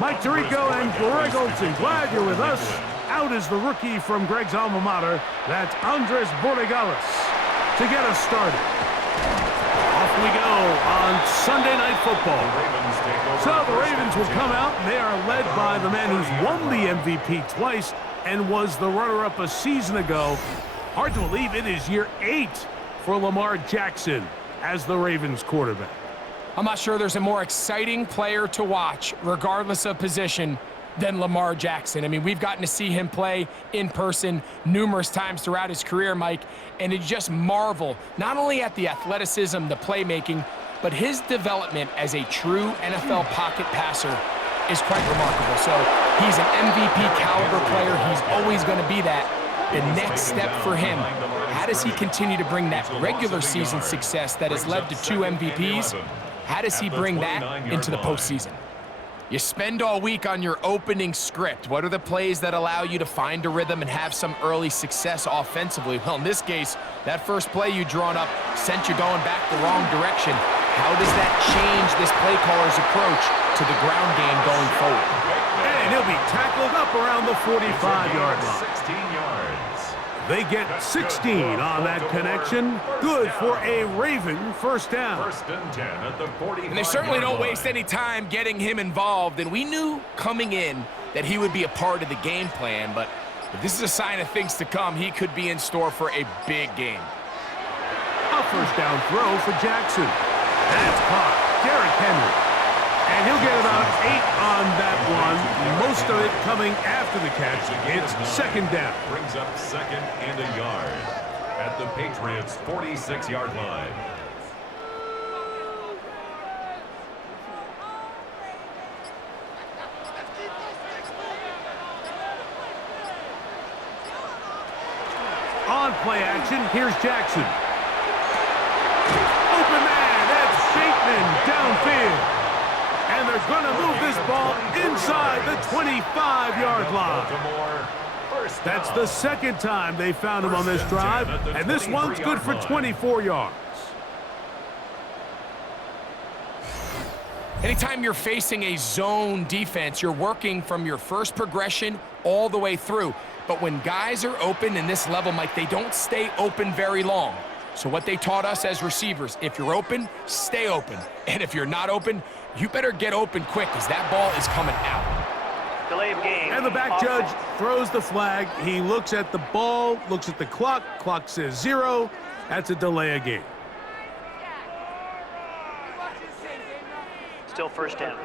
Mike Tirico and Greg Olson, glad you're with us. Out is the rookie from Greg's alma mater. That's Andres Borregales to get us started. Off we go on Sunday Night Football. So the Ravens will come out, and they are led by the man who's won the MVP twice and was the runner-up a season ago. Hard to believe it is year 8 for Lamar Jackson as the Ravens quarterback. I'm not sure there's a more exciting player to watch, regardless of position, than Lamar Jackson. I mean, we've gotten to see him play in person numerous times throughout his career, Mike, and you just marvel not only at the athleticism, the playmaking, but his development as a true NFL pocket passer is quite remarkable. So he's an MVP caliber player. He's always going to be that. The next step for him, how does he continue to bring that regular season success that has led to 2 MVPs? How does he bring that into the postseason? You spend all week on your opening script. What are the plays that allow you to find a rhythm and have some early success offensively? Well, in this case, that first play you drawn up sent you going back the wrong direction. How does that change this play caller's approach to the ground game going forward? And he'll be tackled up around the 45-yard line. 16 yards. They get 16 on that connection. Good for a Raven first down. First and 10 at the 45. And they certainly don't waste any time getting him involved. And we knew coming in that he would be a part of the game plan. But if this is a sign of things to come, he could be in store for a big game. A first down throw for Jackson. That's caught. Derrick Henry. And he'll get about 8 on that one. Most of it coming after the catch. It's second down. Brings up second and a yard at the Patriots' 46-yard line. On play action, here's Jackson. Open man, that's Bateman downfield. And they're going to move this ball inside the 25-yard line. That's the second time they found him on this drive, and this one's good for 24 yards. Anytime you're facing a zone defense, you're working from your first progression all the way through. But when guys are open in this level, Mike, they don't stay open very long. So what they taught us as receivers, if you're open, stay open. And if you're not open, you better get open quick because that ball is coming out. Delay of game. And the back judge throws the flag. He looks at the ball, looks at the clock. Clock says 0. That's a delay of game. Still first down.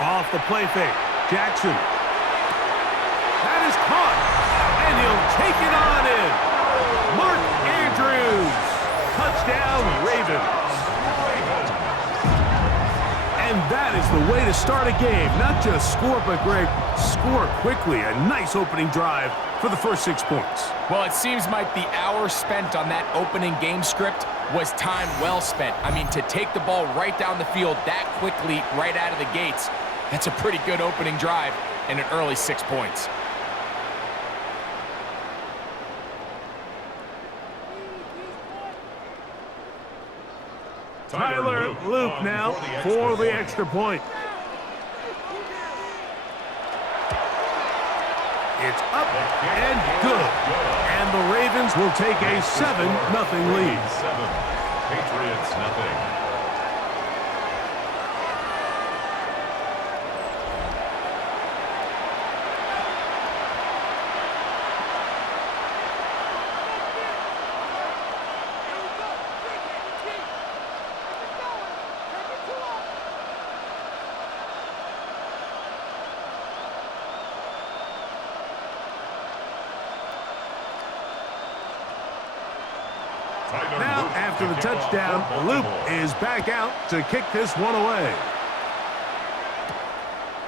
Off the play fake. Jackson. That is caught. And he'll take it on in. Mark Andrews. Touchdown, Ravens. And that is the way to start a game. Not just score, but, Greg, score quickly. A nice opening drive for the first 6 points. Well, it seems like the hour spent on that opening game script was time well spent. I mean, to take the ball right down the field that quickly, right out of the gates, that's a pretty good opening drive and an early 6 points. Tyler Loop now for the extra point. It's up and good. And the Ravens will take a 7-0 lead. 7. Patriots nothing. Now, after the touchdown, Loop is back out to kick this one away.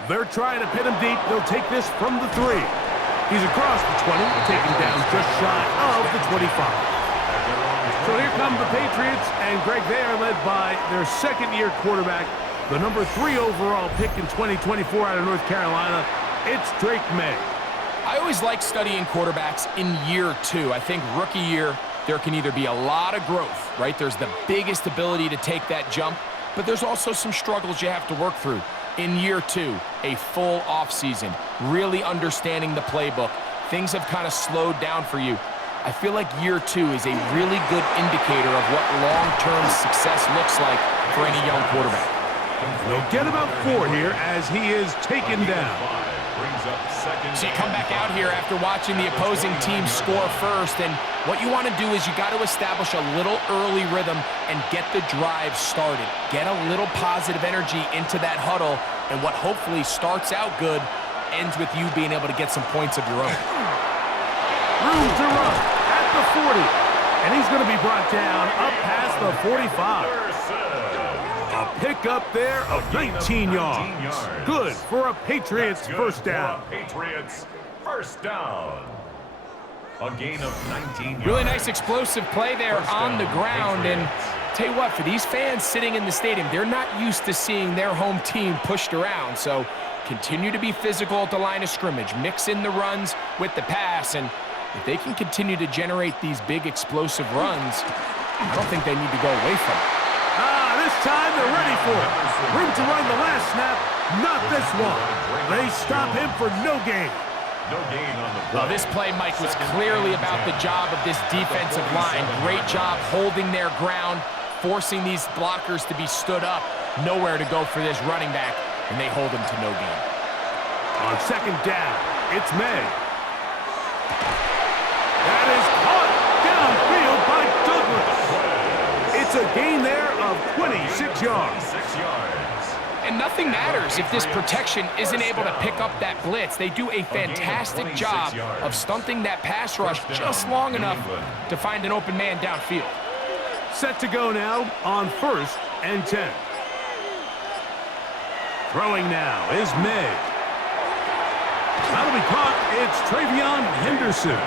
They're trying to pin him deep. They'll take this from the 3. He's across the 20, taken down just shy of the 25. So here come the Patriots, and Greg, they are led by their second-year quarterback, the number 3 overall pick in 2024 out of North Carolina. It's Drake May. I always like studying quarterbacks in year 2. I think rookie year, there can either be a lot of growth, right? There's the biggest ability to take that jump, but there's also some struggles you have to work through. In year 2, a full offseason, really understanding the playbook. Things have kind of slowed down for you. I feel like year 2 is a really good indicator of what long-term success looks like for any young quarterback. They'll get about 4 here as he is taken down. So you come back out here after watching the opposing team score first, and what you want to do is you got to establish a little early rhythm and get the drive started. Get a little positive energy into that huddle, and what hopefully starts out good ends with you being able to get some points of your own. Room to run at the 40, and he's going to be brought down up past the 45. A pickup there of 19 yards. Good for a Patriots first down. Patriots first down. A gain of 19 yards. Really nice explosive play there on the ground. And tell you what, for these fans sitting in the stadium, they're not used to seeing their home team pushed around. So continue to be physical at the line of scrimmage. Mix in the runs with the pass. And if they can continue to generate these big explosive runs, I don't think they need to go away from it. This time they're ready for it. Room to run the last snap, not this one. They stop him for no gain. No gain on the play. Well, this play, Mike, was clearly about the job of this defensive line. Great job holding their ground, forcing these blockers to be stood up. Nowhere to go for this running back, and they hold him to no gain. On second down, it's May. That is caught downfield by Douglas. It's a gain there of 26 yards. And nothing matters if this protection isn't able to pick up that blitz. They do a fantastic job of stunting that pass rush just long enough to find an open man downfield. Set to go now on 1st and 10. Throwing now is May. That'll be caught. It's Travion Henderson.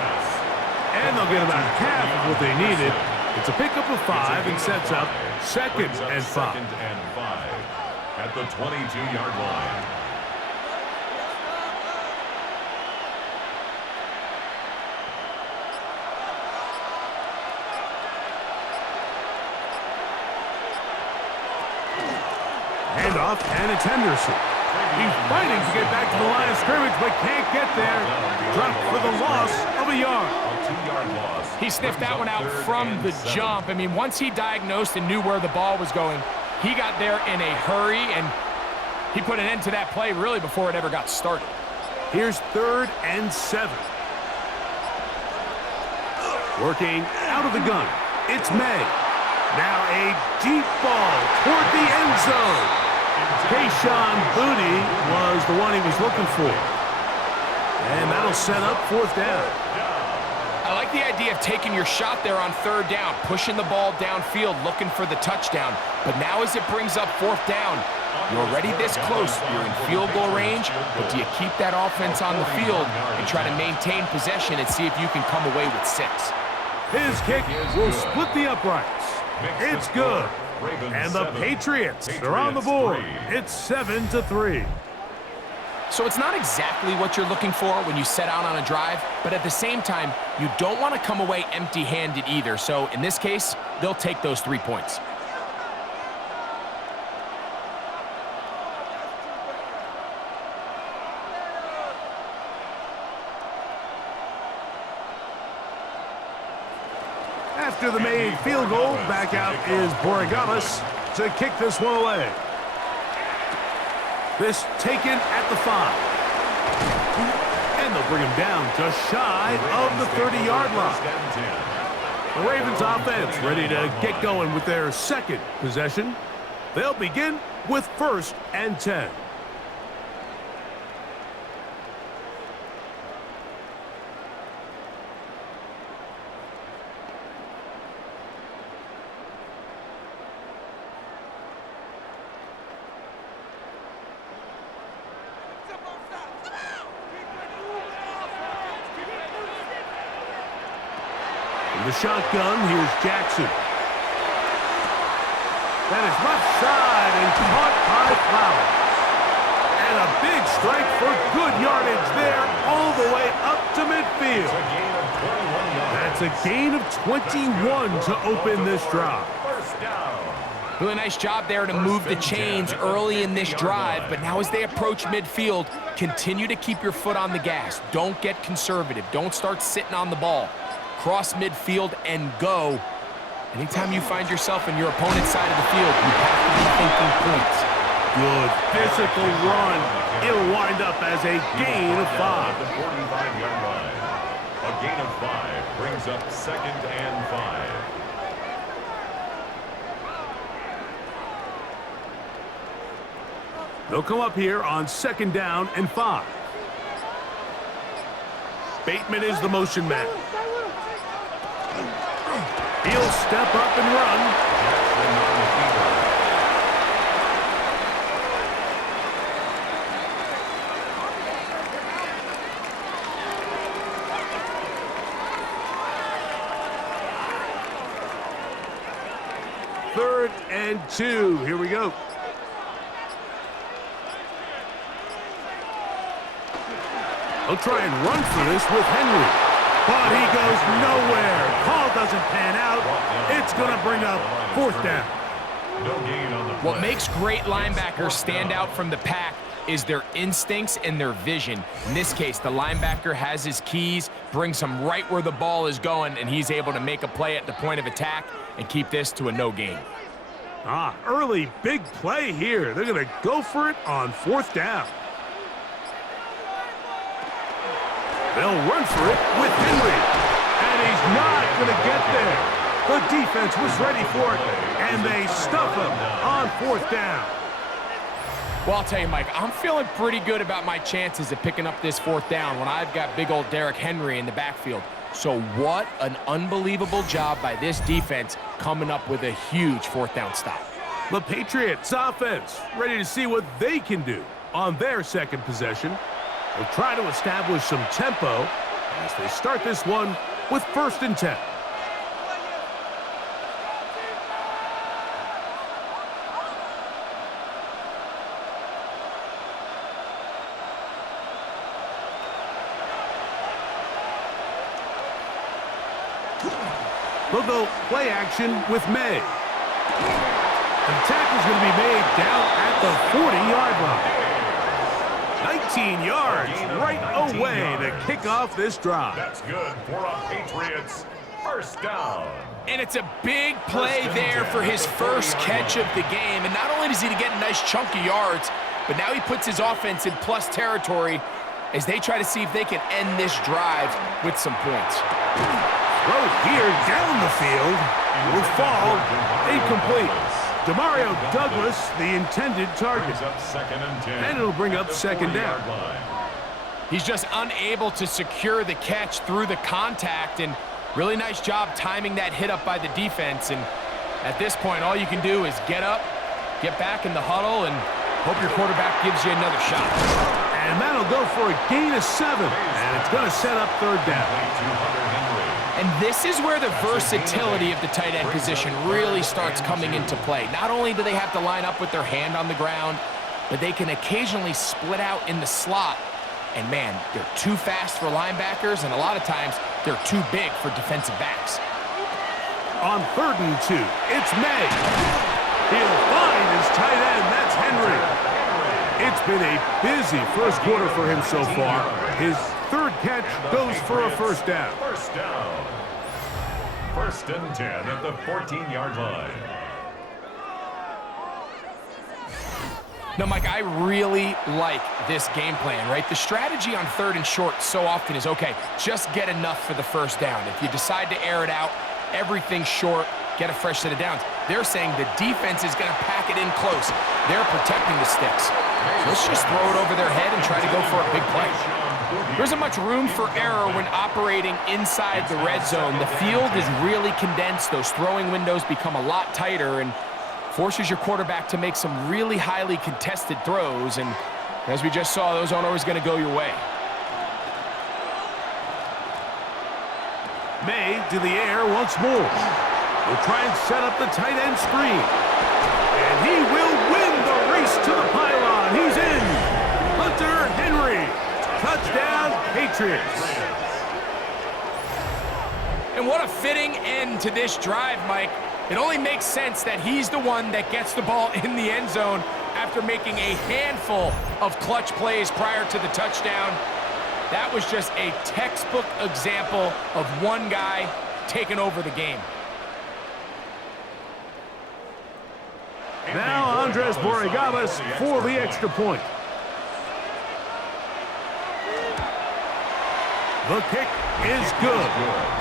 And they'll get about half of what they needed. It's a pickup of 5 and sets up 2nd and 5. At the 22-yard line. Handoff, and it's Henderson. He's fighting to get back to the line of scrimmage, but can't get there. Dropped for the loss of a yard. He sniffed that one out from the jump. I mean, once he diagnosed and knew where the ball was going, he got there in a hurry, and he put an end to that play really before it ever got started. Here's 3rd and 7. Working out of the gun, it's May. Now a deep ball toward the end zone. Kayshon Boutte was the one he was looking for. And that'll set up 4th down. I like the idea of taking your shot there on 3rd down, pushing the ball downfield, looking for the touchdown. But now as it brings up 4th down, you're already this close. You're in field goal range, but do you keep that offense on the field and try to maintain possession and see if you can come away with 6? His kick will split the uprights. It's good. And the Patriots are on the board. It's 7-3. So it's not exactly what you're looking for when you set out on a drive, but at the same time, you don't want to come away empty-handed either. So in this case, they'll take those 3 points. After the made field goal, back out is Borregales to kick this one away. This taken at the 5. And they'll bring him down just shy of the 30-yard line. The Ravens offense ready to get going with their 2nd possession. They'll begin with 1st and 10. The shotgun, here's Jackson. That is left side and caught by Flowers. And And a big strike for good yardage there, all the way up to midfield. That's a gain of 21 to open this drive. Really nice job there to move the chains early in this drive, but now as they approach midfield, continue to keep your foot on the gas. Don't get conservative. Don't start sitting on the ball. Cross midfield and go. Anytime you find yourself in your opponent's side of the field, you have to be thinking points. Good physical run. It'll wind up as a gain of 5. The 45-yard line. A gain of 5 brings up 2nd and 5. They'll come up here on 2nd down and 5. Bateman is the motion man. He'll step up and run. Third and 2. Here we go. He'll try and run for this with Henry. But he goes nowhere. Call doesn't pan out. It's going to bring up 4th down. What makes great linebackers stand out from the pack is their instincts and their vision. In this case, the linebacker has his keys, brings him right where the ball is going, and he's able to make a play at the point of attack and keep this to a no gain. Early big play here. They're going to go for it on 4th down. They'll run for it with Henry. And he's not going to get there. The defense was ready for it, and they stuff him on 4th down. Well, I'll tell you, Mike, I'm feeling pretty good about my chances of picking up this 4th down when I've got big old Derrick Henry in the backfield. So what an unbelievable job by this defense coming up with a huge 4th down stop. The Patriots offense ready to see what they can do on their 2nd possession. They'll try to establish some tempo as they start this one with 1st and 10. They'll go play action with May. And the tackle's going to be made down at the 40-yard line. 19 yards right away to kick off this drive. That's good for a Patriots 1st down. And it's a big play there for his first catch of the game. And not only does he get a nice chunk of yards, but now he puts his offense in plus territory as they try to see if they can end this drive with some points. Throw here down the field. Will fall incomplete. Demario Douglas, the intended target. And it'll bring up 2nd down. He's just unable to secure the catch through the contact, and really nice job timing that hit up by the defense. And at this point, all you can do is get up, get back in the huddle, and hope your quarterback gives you another shot. And that'll go for a gain of 7, and it's going to set up 3rd down. And this is where the versatility of the tight end position really starts coming into play. Not only do they have to line up with their hand on the ground, but they can occasionally split out in the slot. And man, they're too fast for linebackers, and a lot of times they're too big for defensive backs. On 3rd and 2, it's May. He'll find his tight end. That's Henry. It's been a busy 1st quarter for him so far. His 3rd catch goes for a 1st down. 1st down. 1st and 10 at the 14-yard line. Now, Mike, I really like this game plan, right? The strategy on 3rd and short so often is, okay, just get enough for the 1st down. If you decide to air it out, everything's short, get a fresh set of downs. They're saying the defense is going to pack it in close. They're protecting the sticks. Let's just throw it over their head and try to go for a big play. There isn't much room for error when operating inside the red zone. The field is really condensed. Those throwing windows become a lot tighter and forces your quarterback to make some really highly contested throws. And as we just saw, those aren't always going to go your way. May to the air once more. We'll try and set up the tight end screen. And he will win the race to the pylon. He's in. Patriots. And what a fitting end to this drive, Mike. It only makes sense that he's the one that gets the ball in the end zone after making a handful of clutch plays prior to the touchdown. That was just a textbook example of one guy taking over the game. Now Andres Borregales for the extra point. The kick is good,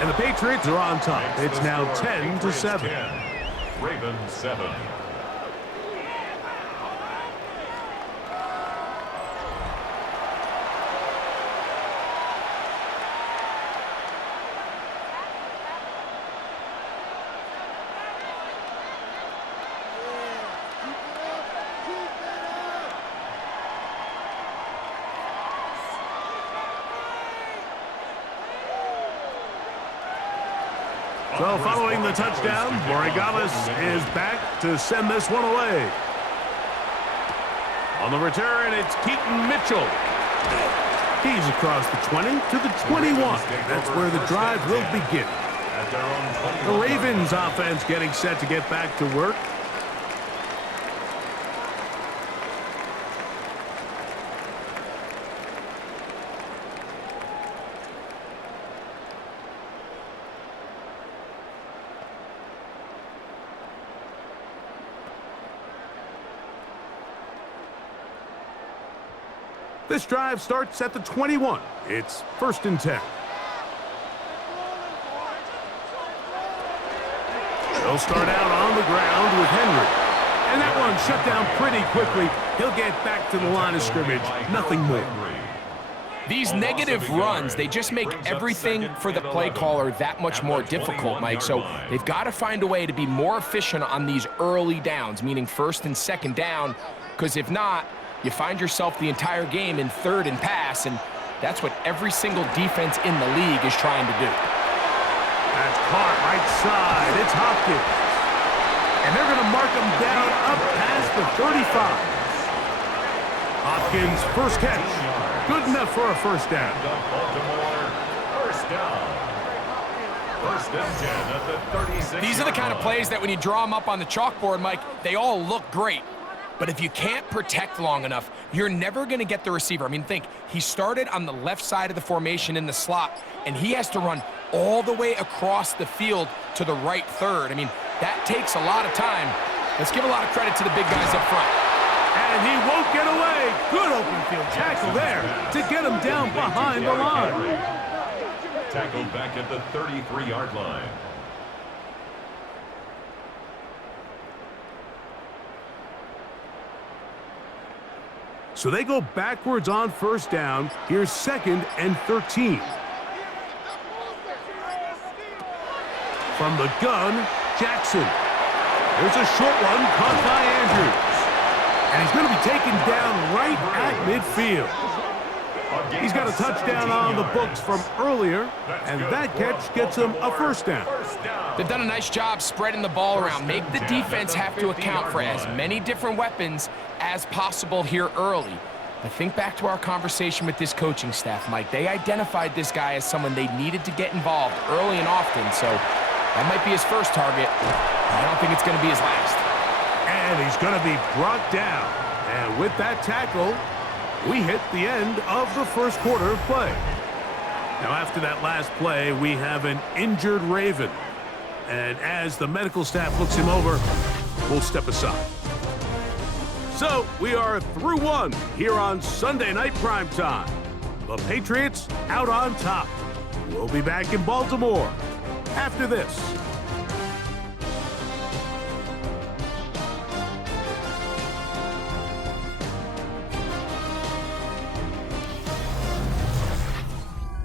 and the Patriots are on top. It's now 10-7. Ravens 7. So following the touchdown, Borregales is back to send this one away. On the return, it's Keaton Mitchell. He's across the 20 to the 21. That's where the drive will begin. The Ravens offense getting set to get back to work. This drive starts at the 21. It's 1st and 10. They'll start out on the ground with Henry. And that one shut down pretty quickly. He'll get back to the line of scrimmage. Nothing more. These negative runs, they just make everything for the play caller that much more difficult, Mike. So they've got to find a way to be more efficient on these early downs, meaning 1st and 2nd down, because if not, you find yourself the entire game in 3rd and pass, and that's what every single defense in the league is trying to do. That's caught right side. It's Hopkins. And they're going to mark him down up past the 35. Hopkins' first catch. Good enough for a 1st down. Baltimore, 1st down. 1st and 10 at the 36. These are the kind of plays that when you draw them up on the chalkboard, Mike, they all look great. But if you can't protect long enough, you're never going to get the receiver. I mean, think, he started on the left side of the formation in the slot, and he has to run all the way across the field to the right 3rd. I mean, that takes a lot of time. Let's give a lot of credit to the big guys up front. And he won't get away. Good open field tackle there to get him down behind the line. Tackled back at the 33-yard line. So they go backwards on 1st down. Here's 2nd and 13. From the gun, Jackson. There's a short one caught by Andrews. And he's going to be taken down right at midfield. He's got a touchdown on the books from earlier, and that catch gets him a 1st down. They've done a nice job spreading the ball around. Make the defense have to account for as many different weapons as possible here early. But think back to our conversation with this coaching staff, Mike. They identified this guy as someone they needed to get involved early and often, so that might be his first target. I don't think it's going to be his last. And he's going to be brought down. And with that tackle, we hit the end of the 1st quarter of play. Now, after that last play, we have an injured Raven. And as the medical staff looks him over, we'll step aside. So, we are through 1 here on Sunday Night Primetime. The Patriots out on top. We'll be back in Baltimore after this.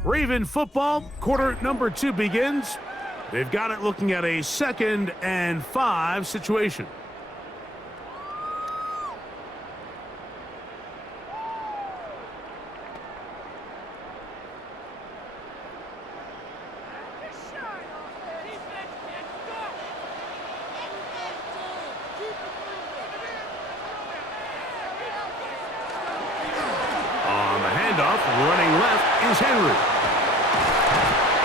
Raven football, quarter number 2 begins. They've got it looking at a 2nd and 5 situation. On the handoff, running left is Here's Henry.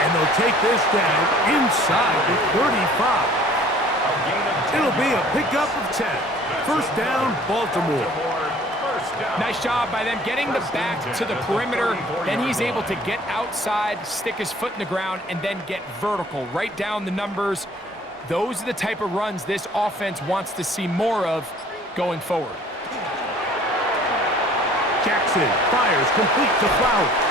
And they'll take this down inside the 35. It'll be a pickup of 10. First down, Baltimore. Nice job by them getting the back to the perimeter. Then he's able to get outside, stick his foot in the ground, and then get vertical. Right down the numbers. Those are the type of runs this offense wants to see more of going forward. Jackson fires complete to Flowers.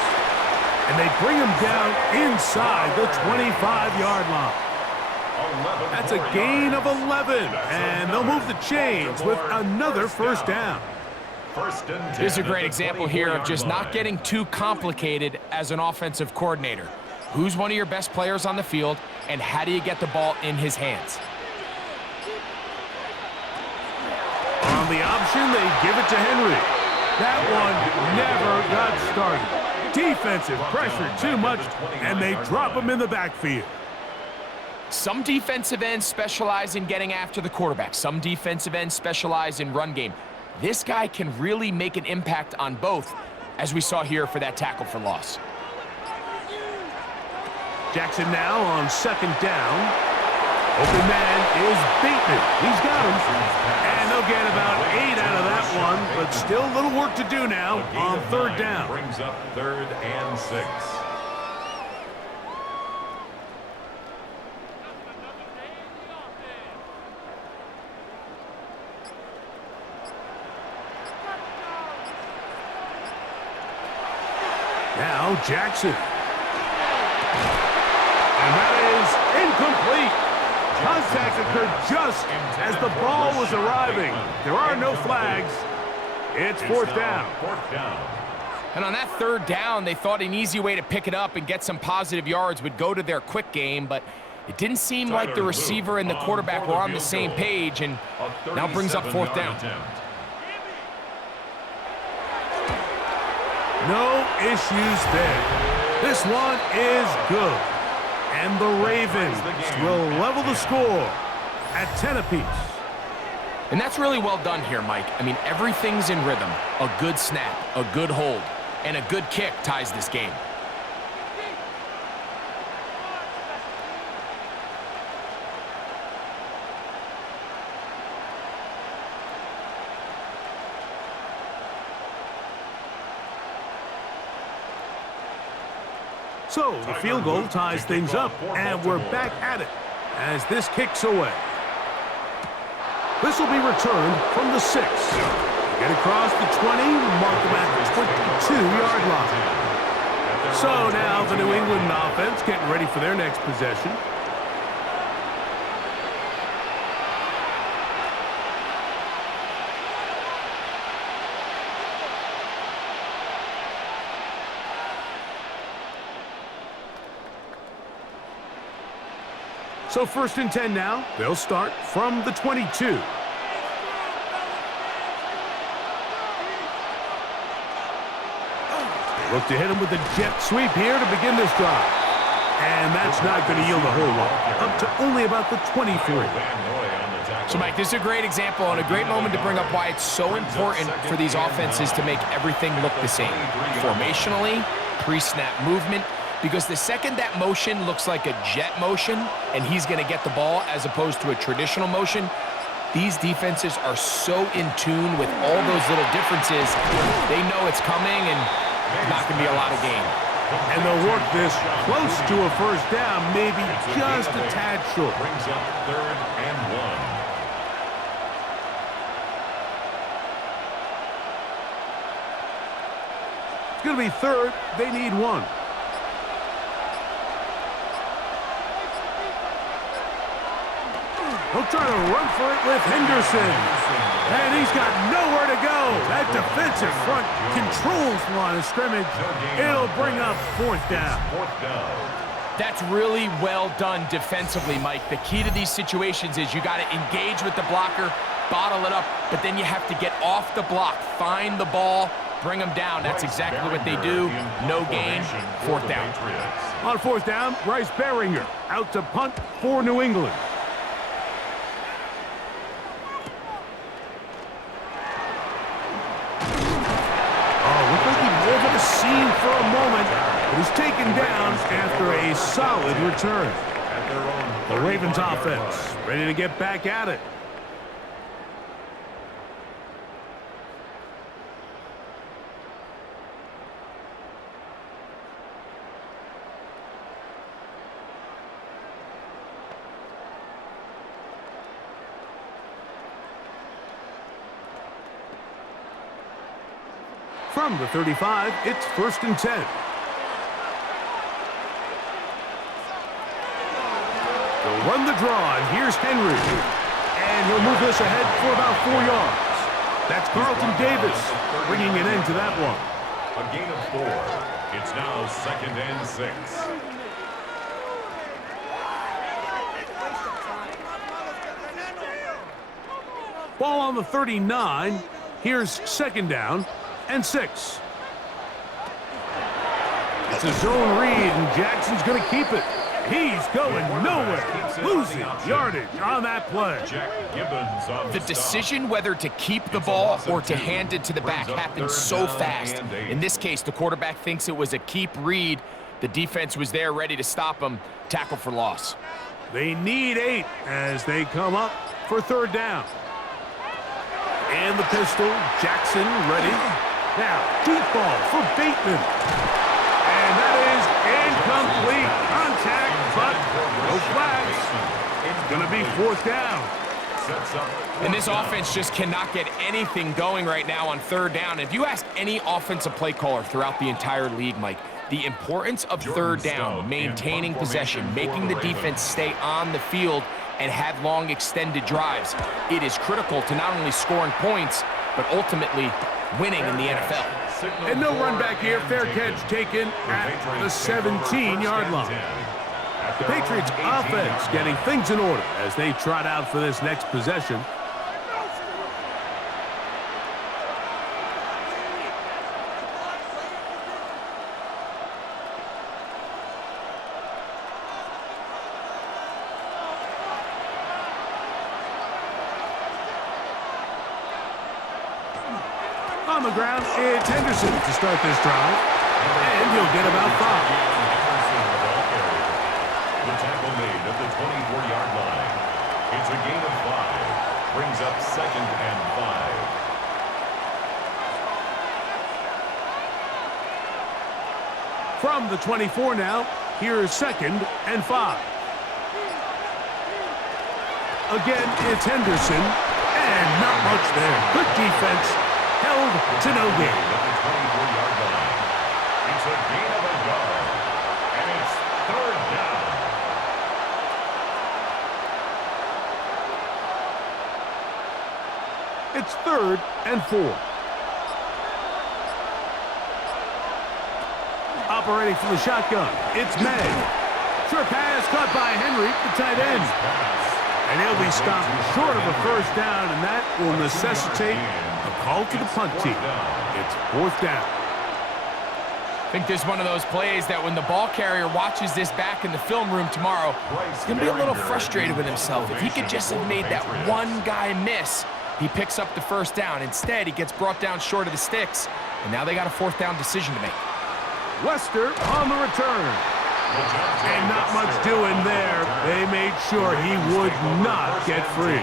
And they bring him down inside the 25-yard line. That's a gain of 11. And they'll move the chains with another first down. Here's a great example here of just not getting too complicated as an offensive coordinator. Who's one of your best players on the field, and how do you get the ball in his hands? On the option, they give it to Henry. That one never got started. Defensive pressure too much, and they drop him in the backfield. Some defensive ends specialize in getting after the quarterback. Some defensive ends specialize in run game. This guy can really make an impact on both, as we saw here for that tackle for loss. Jackson now on second down. Open man is Bateman. He's got him. And they'll get about 8 out of that one, but still a little work to do now on third down. Brings up 3rd and 6. Now Jackson. And that is incomplete. Contact occurred just as the ball was arriving. There are no flags. It's fourth down. And on that third down, they thought an easy way to pick it up and get some positive yards would go to their quick game, but it didn't seem like the receiver and the quarterback were on the same page, and now brings up fourth down. No issues there. This one is good. And the Ravens will level the score at 10 apiece. And that's really well done here, Mike. I mean, everything's in rhythm. A good snap, a good hold, and a good kick ties this game. So the field goal ties things up, and we're back at it as this kicks away. This will be returned from the 6. Get across the 20, mark them at the 22-yard line. So now the New England offense getting ready for their next possession. So 1st and 10 now. They'll start from the 22. Look to hit him with a jet sweep here to begin this drive. And that's not going to yield a whole lot. Up to only about the 23. So, Mike, this is a great example and a great moment to bring up why it's so important for these offenses to make everything look the same. Formationally, pre-snap movement. Because the second that motion looks like a jet motion and he's going to get the ball as opposed to a traditional motion, these defenses are so in tune with all those little differences. They know it's coming and not going to be a lot of gain. And they'll work this close to a first down, maybe just a tad short. Brings up 3rd and 1. It's going to be 3rd. They need 1. He'll try to run for it with Henderson. And he's got nowhere to go. That defensive front controls the line of scrimmage. It'll bring up 4th down. That's really well done defensively, Mike. The key to these situations is you got to engage with the blocker, bottle it up, but then you have to get off the block, find the ball, bring them down. That's exactly what they do. No gain, 4th down. On 4th down, Bryce Behringer out to punt for New England. Scene for a moment, but is taken down after a solid return. The Ravens offense ready to get back at it. From the 35, it's 1st and 10. They'll run the draw, and here's Henry. And he'll move this ahead for about 4 yards. That's Carlton Davis bringing an end to that one. A gain of 4. It's now 2nd and 6. Ball on the 39. Here's 2nd down and 6. It's a zone read, and Jackson's going to keep it. He's going nowhere. Losing yardage on that play. The decision whether to keep the ball or to hand it to the back happens so fast. In this case, the quarterback thinks it was a keep read. The defense was there ready to stop him. Tackle for loss. They need 8 as they come up for 3rd down. And the pistol, Jackson ready. Now, deep ball for Bateman. And that is incomplete. Contact, but no flags. It's going to be 4th down. And this offense just cannot get anything going right now on 3rd down. If you ask any offensive play caller throughout the entire league, Mike, the importance of 3rd down, maintaining possession, making the defense stay on the field, and have long extended drives. It is critical to not only scoring points, but ultimately winning in the NFL. And no run back here. Fair catch taken at the 17-yard line. The Patriots offense getting things in order as they trot out for this next possession. On the ground, it's Henderson to start this drive, and he'll get about 5. The tackle made at the 24-yard line. It's a gain of 5. Brings up 2nd and 5. From the 24 now, here's 2nd and 5. Again, it's Henderson, and not much there. Good defense. Held to no gain. At the 24-yard line. It's a gain of a yard. And it's 3rd down. It's 3rd and 4. Operating from the shotgun, it's May. Short pass caught by Henry, the tight end. And he'll be stopped short of a 1st down, and that will necessitate a call to the punt team. It's 4th down. I think this is one of those plays that when the ball carrier watches this back in the film room tomorrow, he's going to be a little frustrated with himself. If he could just have made that one guy miss, he picks up the 1st down. Instead, he gets brought down short of the sticks, and now they got a 4th down decision to make. Lester on the return. And not much doing there. They made sure he would not get free.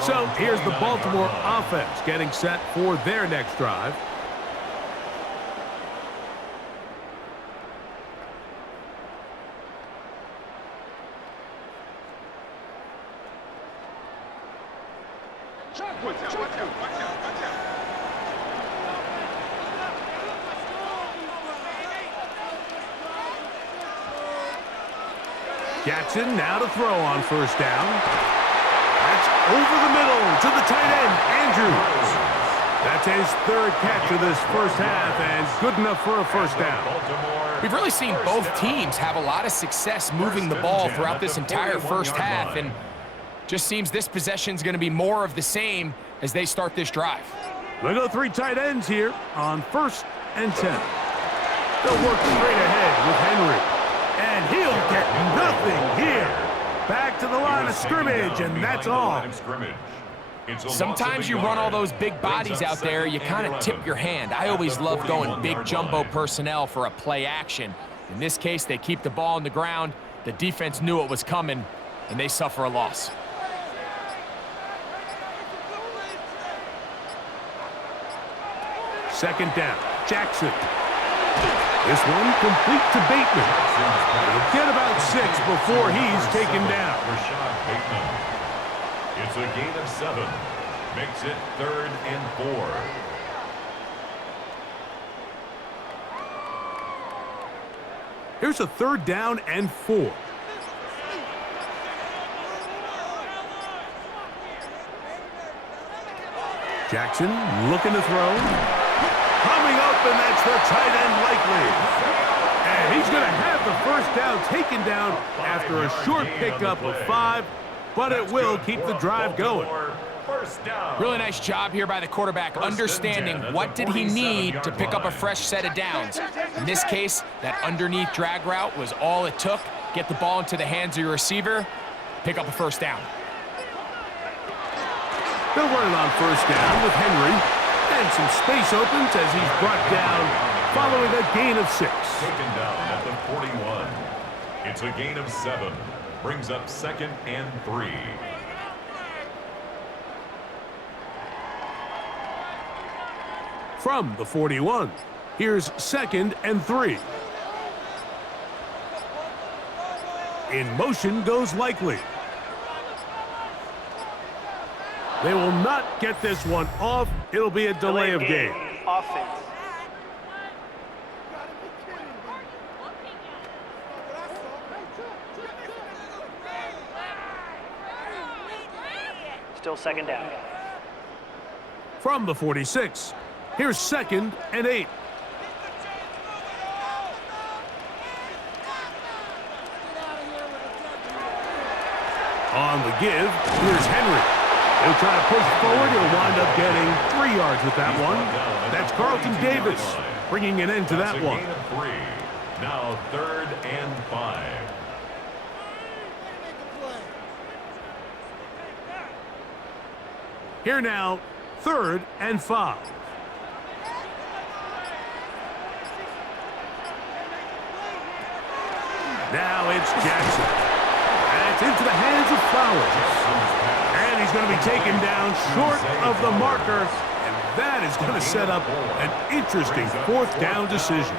So here's the Baltimore offense getting set for their next drive. Jackson now to throw on 1st down. That's over the middle to the tight end, Andrews. That's his 3rd catch of this 1st half, and good enough for a 1st down. We've really seen both teams have a lot of success moving the ball throughout this entire 1st half, and just seems this possession is going to be more of the same as they start this drive. They'll go 3 tight ends here on 1st and 10. They'll work straight ahead with Henry. And he'll get nothing here. Back to the line of scrimmage, and that's all. Sometimes you run all those big bodies out there, you kind of tip your hand. I always love going big jumbo personnel for a play action. In this case, they keep the ball on the ground. The defense knew it was coming, and they suffer a loss. Second down, Jackson. This one complete to Bateman. He'll get about 6 before he's taken down. Rashod Bateman. It's a gain of 7. Makes it 3rd and 4. Here's a 3rd down and 4. Jackson looking to throw. Coming up, and that's the tight end likely. And he's going to have the first down taken down after a short pickup of 5, but it will keep the drive going. Really nice job here by the quarterback, understanding what did he need to pick up a fresh set of downs. In this case, that underneath drag route was all it took. Get the ball into the hands of your receiver, pick up a first down. They'll run it on first down with Henry. And some space opens as he's brought down following a gain of 6. Taken down at the 41. It's a gain of 7. Brings up 2nd and 3. From the 41, here's 2nd and 3. In motion goes Likely. They will not get this one off. It'll be a delay of game. Offense. Still 2nd down. From the 46, here's 2nd and 8. On the give, here's Henry. He'll try to push forward. He'll wind up getting 3 yards with that one. That's Carlton Davis bringing an end to that one. Gain of 3. Now 3rd and 5. Here now, 3rd and 5. Now it's Jackson. And it's into the hands of Flowers. And he's going to be taken down short of the marker. And that is going to set up an interesting 4th down decision.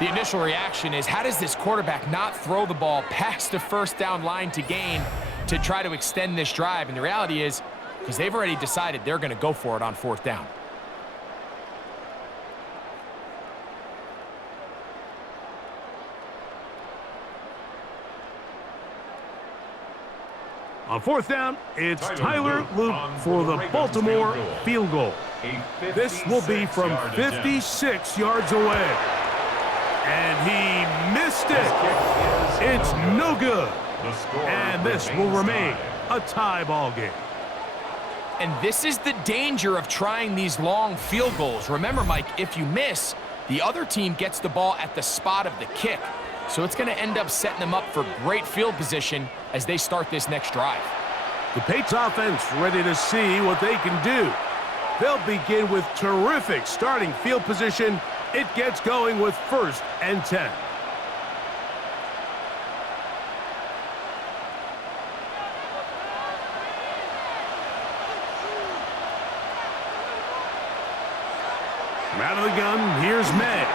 The initial reaction is, how does this quarterback not throw the ball past the first down line to gain to try to extend this drive? And the reality is, because they've already decided they're going to go for it on 4th down. On 4th down, it's Tyler Luke for the Baltimore field goal. This will be from 56 yards away. And he missed it. It's no good. And this will remain a tie ball game. And this is the danger of trying these long field goals. Remember, Mike, if you miss, the other team gets the ball at the spot of the kick. So it's going to end up setting them up for great field position as they start this next drive. The Patriots offense ready to see what they can do. They'll begin with terrific starting field position. It gets going with 1st and 10. Out of the gun, here's May.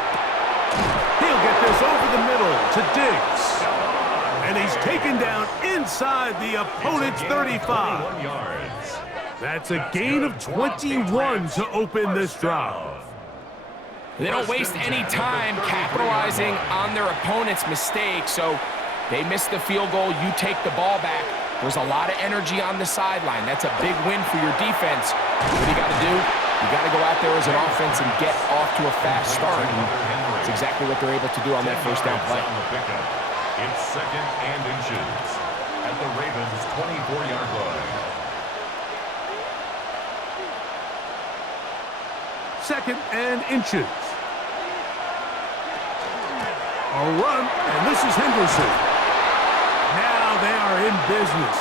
He'll get this over the middle to Diggs. And he's taken down inside the opponent's 35. That's a gain of 21 to open this drive. They don't waste any time capitalizing on their opponent's mistake, so they miss the field goal, you take the ball back. There's a lot of energy on the sideline. That's a big win for your defense. What do you got to do? You got to go out there as an offense and get off to a fast start. And that's exactly what they're able to do on that first down play. It's 2nd and inches at the Ravens' 24-yard line. 2nd and inches. A run, and this is Henderson. Now they are in business.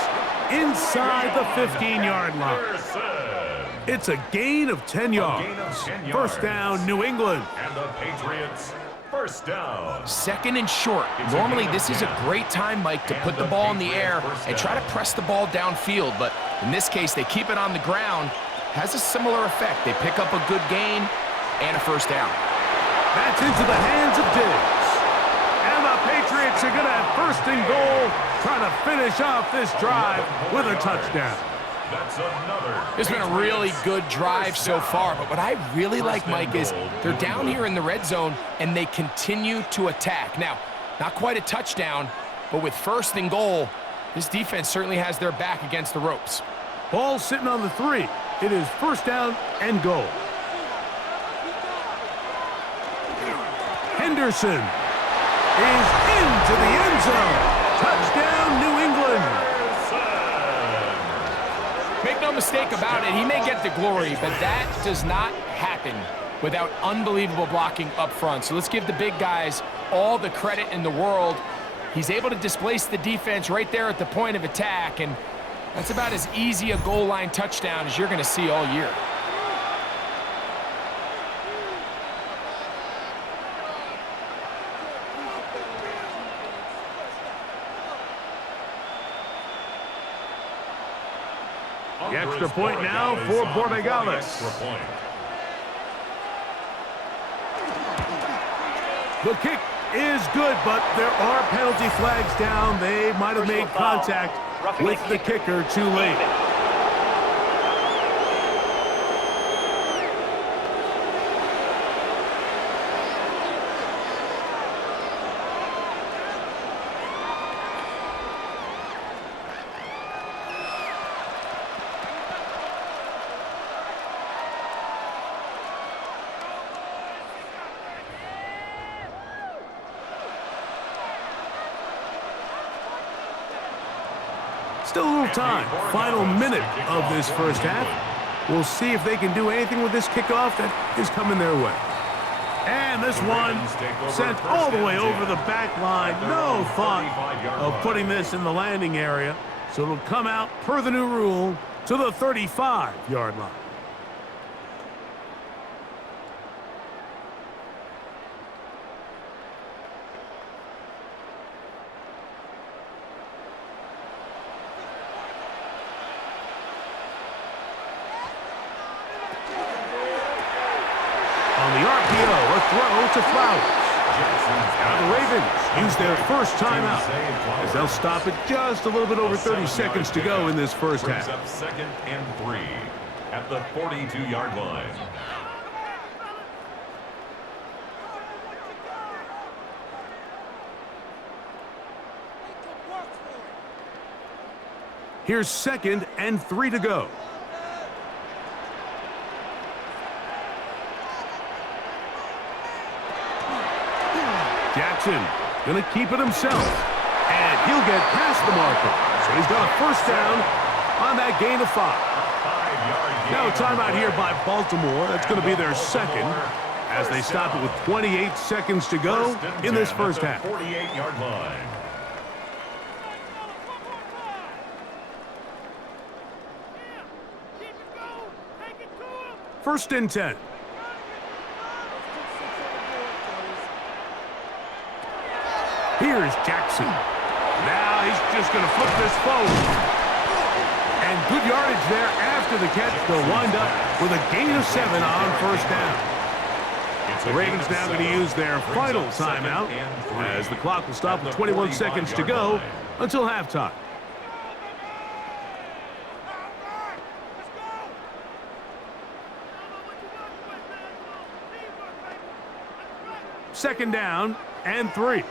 inside the 15-yard line. It's a gain of 10 yards. First down, New England. And the Patriots, first down. Second and short. Normally, this is a great time, Mike, to put the ball in the air and try to press the ball downfield. But in this case, they keep it on the ground. Has a similar effect. They pick up a good gain and a first down. That's into the hands of Diggs. And the Patriots are going to have first and goal, trying to finish off this drive with a touchdown. That's another. It's been a really good drive so far, but what I really like, Mike, is they're down here in the red zone, and they continue to attack. Now, not quite a touchdown, but with first and goal, this defense certainly has their back against the ropes. Ball sitting on the 3. It is first down and goal. Henderson is into the end zone. Touchdown, New England. Make no mistake about it, he may get the glory, but that does not happen without unbelievable blocking up front. So let's give the big guys all the credit in the world. He's able to displace the defense right there at the point of attack, and that's about as easy a goal line touchdown as you're going to see all year. The extra point now for Borregales. The kick is good, but there are penalty flags down. They might have made contact with the kicker too late. Still a little time. Final minute of this first half. We'll see if they can do anything with this kickoff that is coming their way. And this one sent all the way over the back line. No thought of putting this in the landing area. So it'll come out, per the new rule, to the 35-yard line. On the RPO, a throw to Flowers. Now the Ravens use their first timeout as they'll stop it just a little bit over 30 seconds to go in this first half. Up second and 3 at the 42-yard line. Here's second and 3 to go. Jackson going to keep it himself, and he'll get past the marker. So he's got a first down on that gain of 5. Now a timeout here by Baltimore. That's going to be their second as they stop it with 28 seconds to go in this first half. 48-yard line. First and 10. Here's Jackson. Now he's just going to flip this forward. And good yardage there after the catch. They'll wind up with a gain of 7 on first down. The Ravens now going to use their final timeout as the clock will stop with 21 seconds to go until halftime. Second down and 3.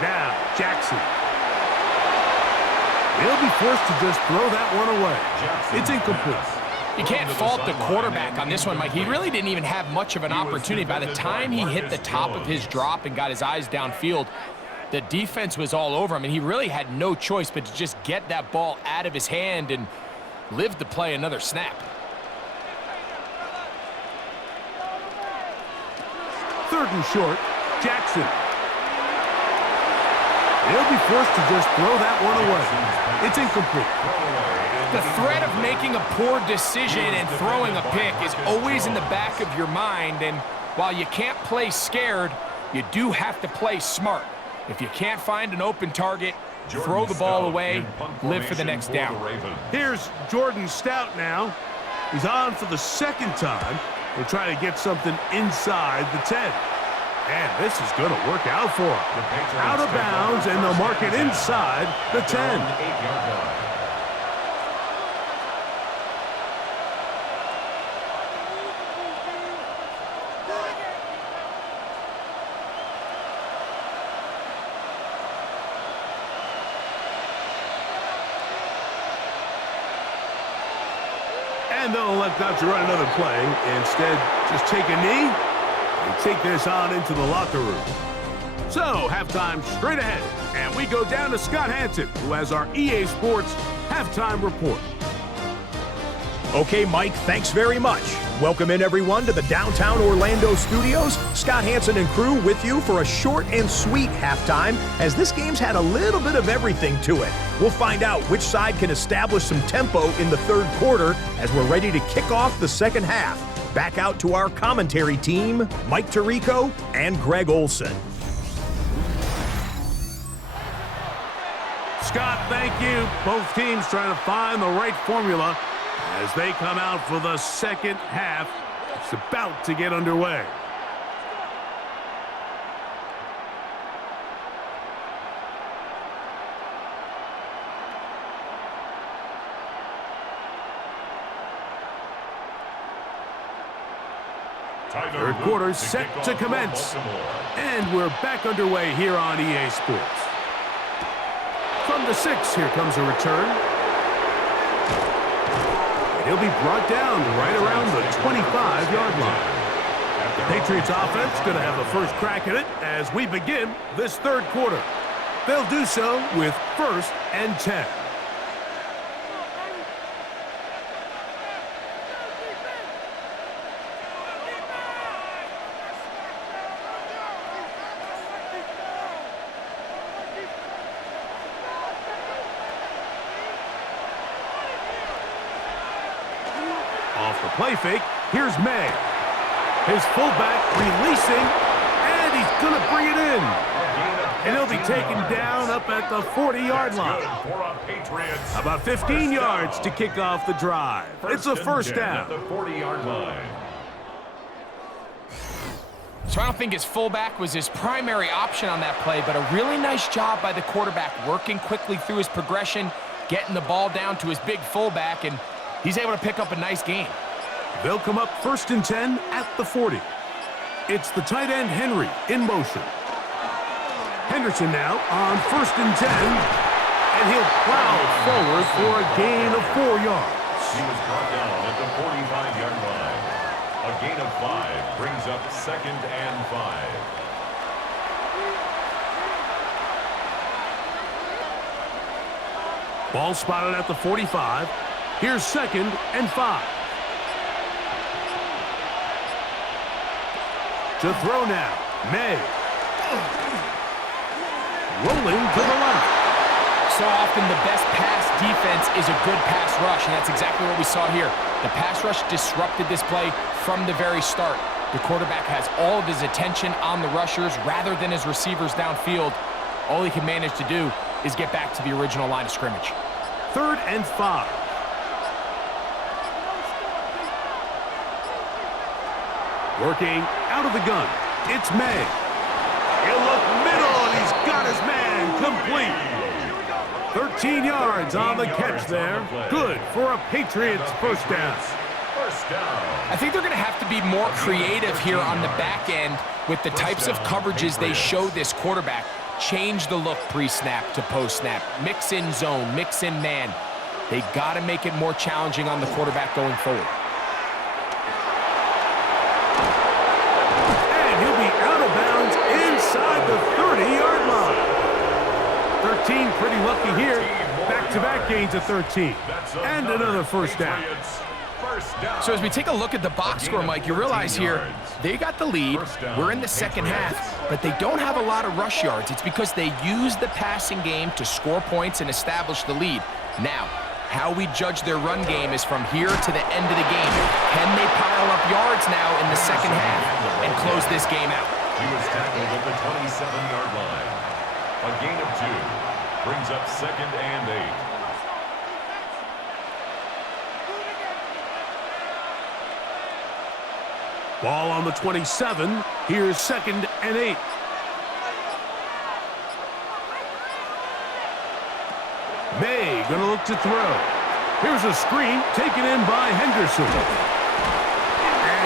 Now, Jackson. He'll be forced to just throw that one away. It's incomplete. You can't fault the quarterback on this one, Mike. He really didn't even have much of an opportunity. By the time he hit the top of his drop and got his eyes downfield, the defense was all over him, and he really had no choice but to just get that ball out of his hand and live to play another snap. Third and short, Jackson. He'll be forced to just throw that one away. It's incomplete. The threat of making a poor decision and throwing a pick is always in the back of your mind, and while you can't play scared, you do have to play smart. If you can't find an open target, throw the ball away, live for the next down. Here's Jordan Stout now. He's on for the second time. He'll try to get something inside the 10. And this is going to work out for him. Out of bounds, and they'll mark it inside the 10. And they'll elect not to run another play. Instead, just take a knee and take this on into the locker room. So, halftime straight ahead. And we go down to Scott Hanson, who has our EA Sports halftime report. Okay, Mike, thanks very much. Welcome in, everyone, to the downtown Orlando studios. Scott Hanson and crew with you for a short and sweet halftime, as this game's had a little bit of everything to it. We'll find out which side can establish some tempo in the third quarter as we're ready to kick off the second half. Back out to our commentary team, Mike Tirico and Greg Olson. Scott, thank you. Both teams trying to find the right formula as they come out for the second half. It's about to get underway. Third quarter set to commence. And we're back underway here on EA Sports. From the 6, here comes a return. He'll be brought down right around the 25-yard line. The Patriots offense going to have the first crack at it as we begin this third quarter. They'll do so with 1st and 10. Off the play fake, here's May. His fullback releasing, and he's going to bring it in. And he'll be taken down up at the 40-yard line. About 15 yards to kick off the drive. It's a first down. The 40-yard line. So I don't think his fullback was his primary option on that play, but a really nice job by the quarterback working quickly through his progression, getting the ball down to his big fullback, and he's able to pick up a nice gain. They'll come up 1st and 10 at the 40. It's the tight end Henry in motion. Henderson now on 1st and 10, and he'll plow forward for a gain of 4 yards. He was brought down at the 45-yard line. A gain of 5 brings up 2nd and 5. Ball spotted at the 45. Here's 2nd and 5. To throw now, May. Rolling to the left. So often the best pass defense is a good pass rush, and that's exactly what we saw here. The pass rush disrupted this play from the very start. The quarterback has all of his attention on the rushers rather than his receivers downfield. All he can manage to do is get back to the original line of scrimmage. 3rd and 5. Working out of the gun, it's May. He'll look middle, and he's got his man complete. 13 yards on the catch there. Good for a Patriots first down. I think they're going to have to be more creative here on the back end with the types of coverages they show this quarterback. Change the look pre-snap to post-snap. Mix in zone, mix in man. They got to make it more challenging on the quarterback going forward. Inside the 30-yard line. 13 pretty lucky here. Back-to-back gains of 13. And another first down. So as we take a look at the box score, Mike, you realize here, they got the lead. We're in the second half, but they don't have a lot of rush yards. It's because they use the passing game to score points and establish the lead. Now, how we judge their run game is from here to the end of the game. Can they pile up yards now in the second half and close this game out? He was tackled at the 27-yard line. A gain of 2 brings up 2nd and 8. Ball on the 27. Here's 2nd and 8. May gonna look to throw. Here's a screen taken in by Henderson.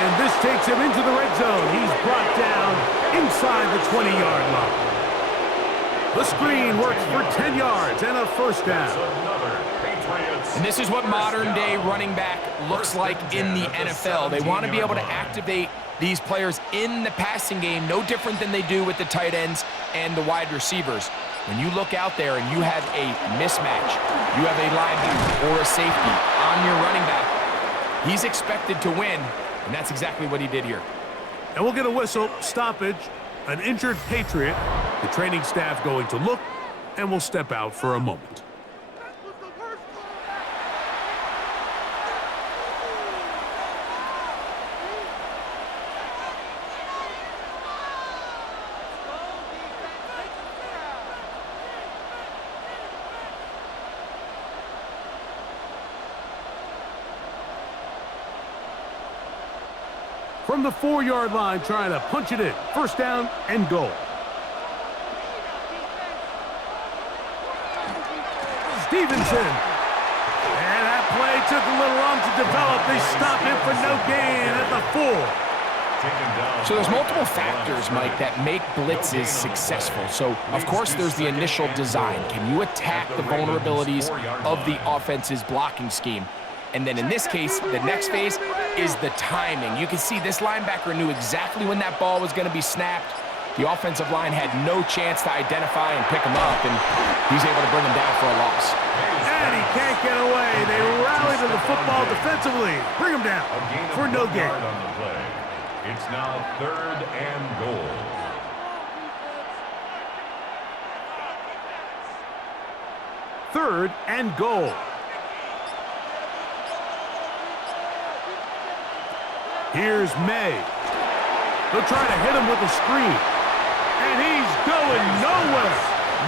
And this takes him into the red zone. He's brought down inside the 20-yard line. The screen works for 10 yards and a first down. And this is what modern-day running back looks like in the NFL. They want to be able to activate these players in the passing game, no different than they do with the tight ends and the wide receivers. When you look out there and you have a mismatch, you have a linebacker or a safety on your running back, he's expected to win, and that's exactly what he did here. And we'll get a whistle, stoppage, an injured Patriot. The training staff going to look, and we'll step out for a moment. From the 4-yard line, trying to punch it in. First down and goal. Stevenson. And that play took a little long to develop. They stop him for no gain at the 4. So there's multiple factors, Mike, that make blitzes successful. So, of course, there's the initial design. Can you attack the vulnerabilities of the offense's blocking scheme? And then in this case, the next phase is the timing. You can see this linebacker knew exactly when that ball was going to be snapped. The offensive line had no chance to identify and pick him up, and he's able to bring him down for a loss. And he can't get away. They rally to the football defensively. Bring him down for no gain. It's now 3rd and goal. Third and goal. Here's May. They'll try to hit him with a screen. And he's going nowhere.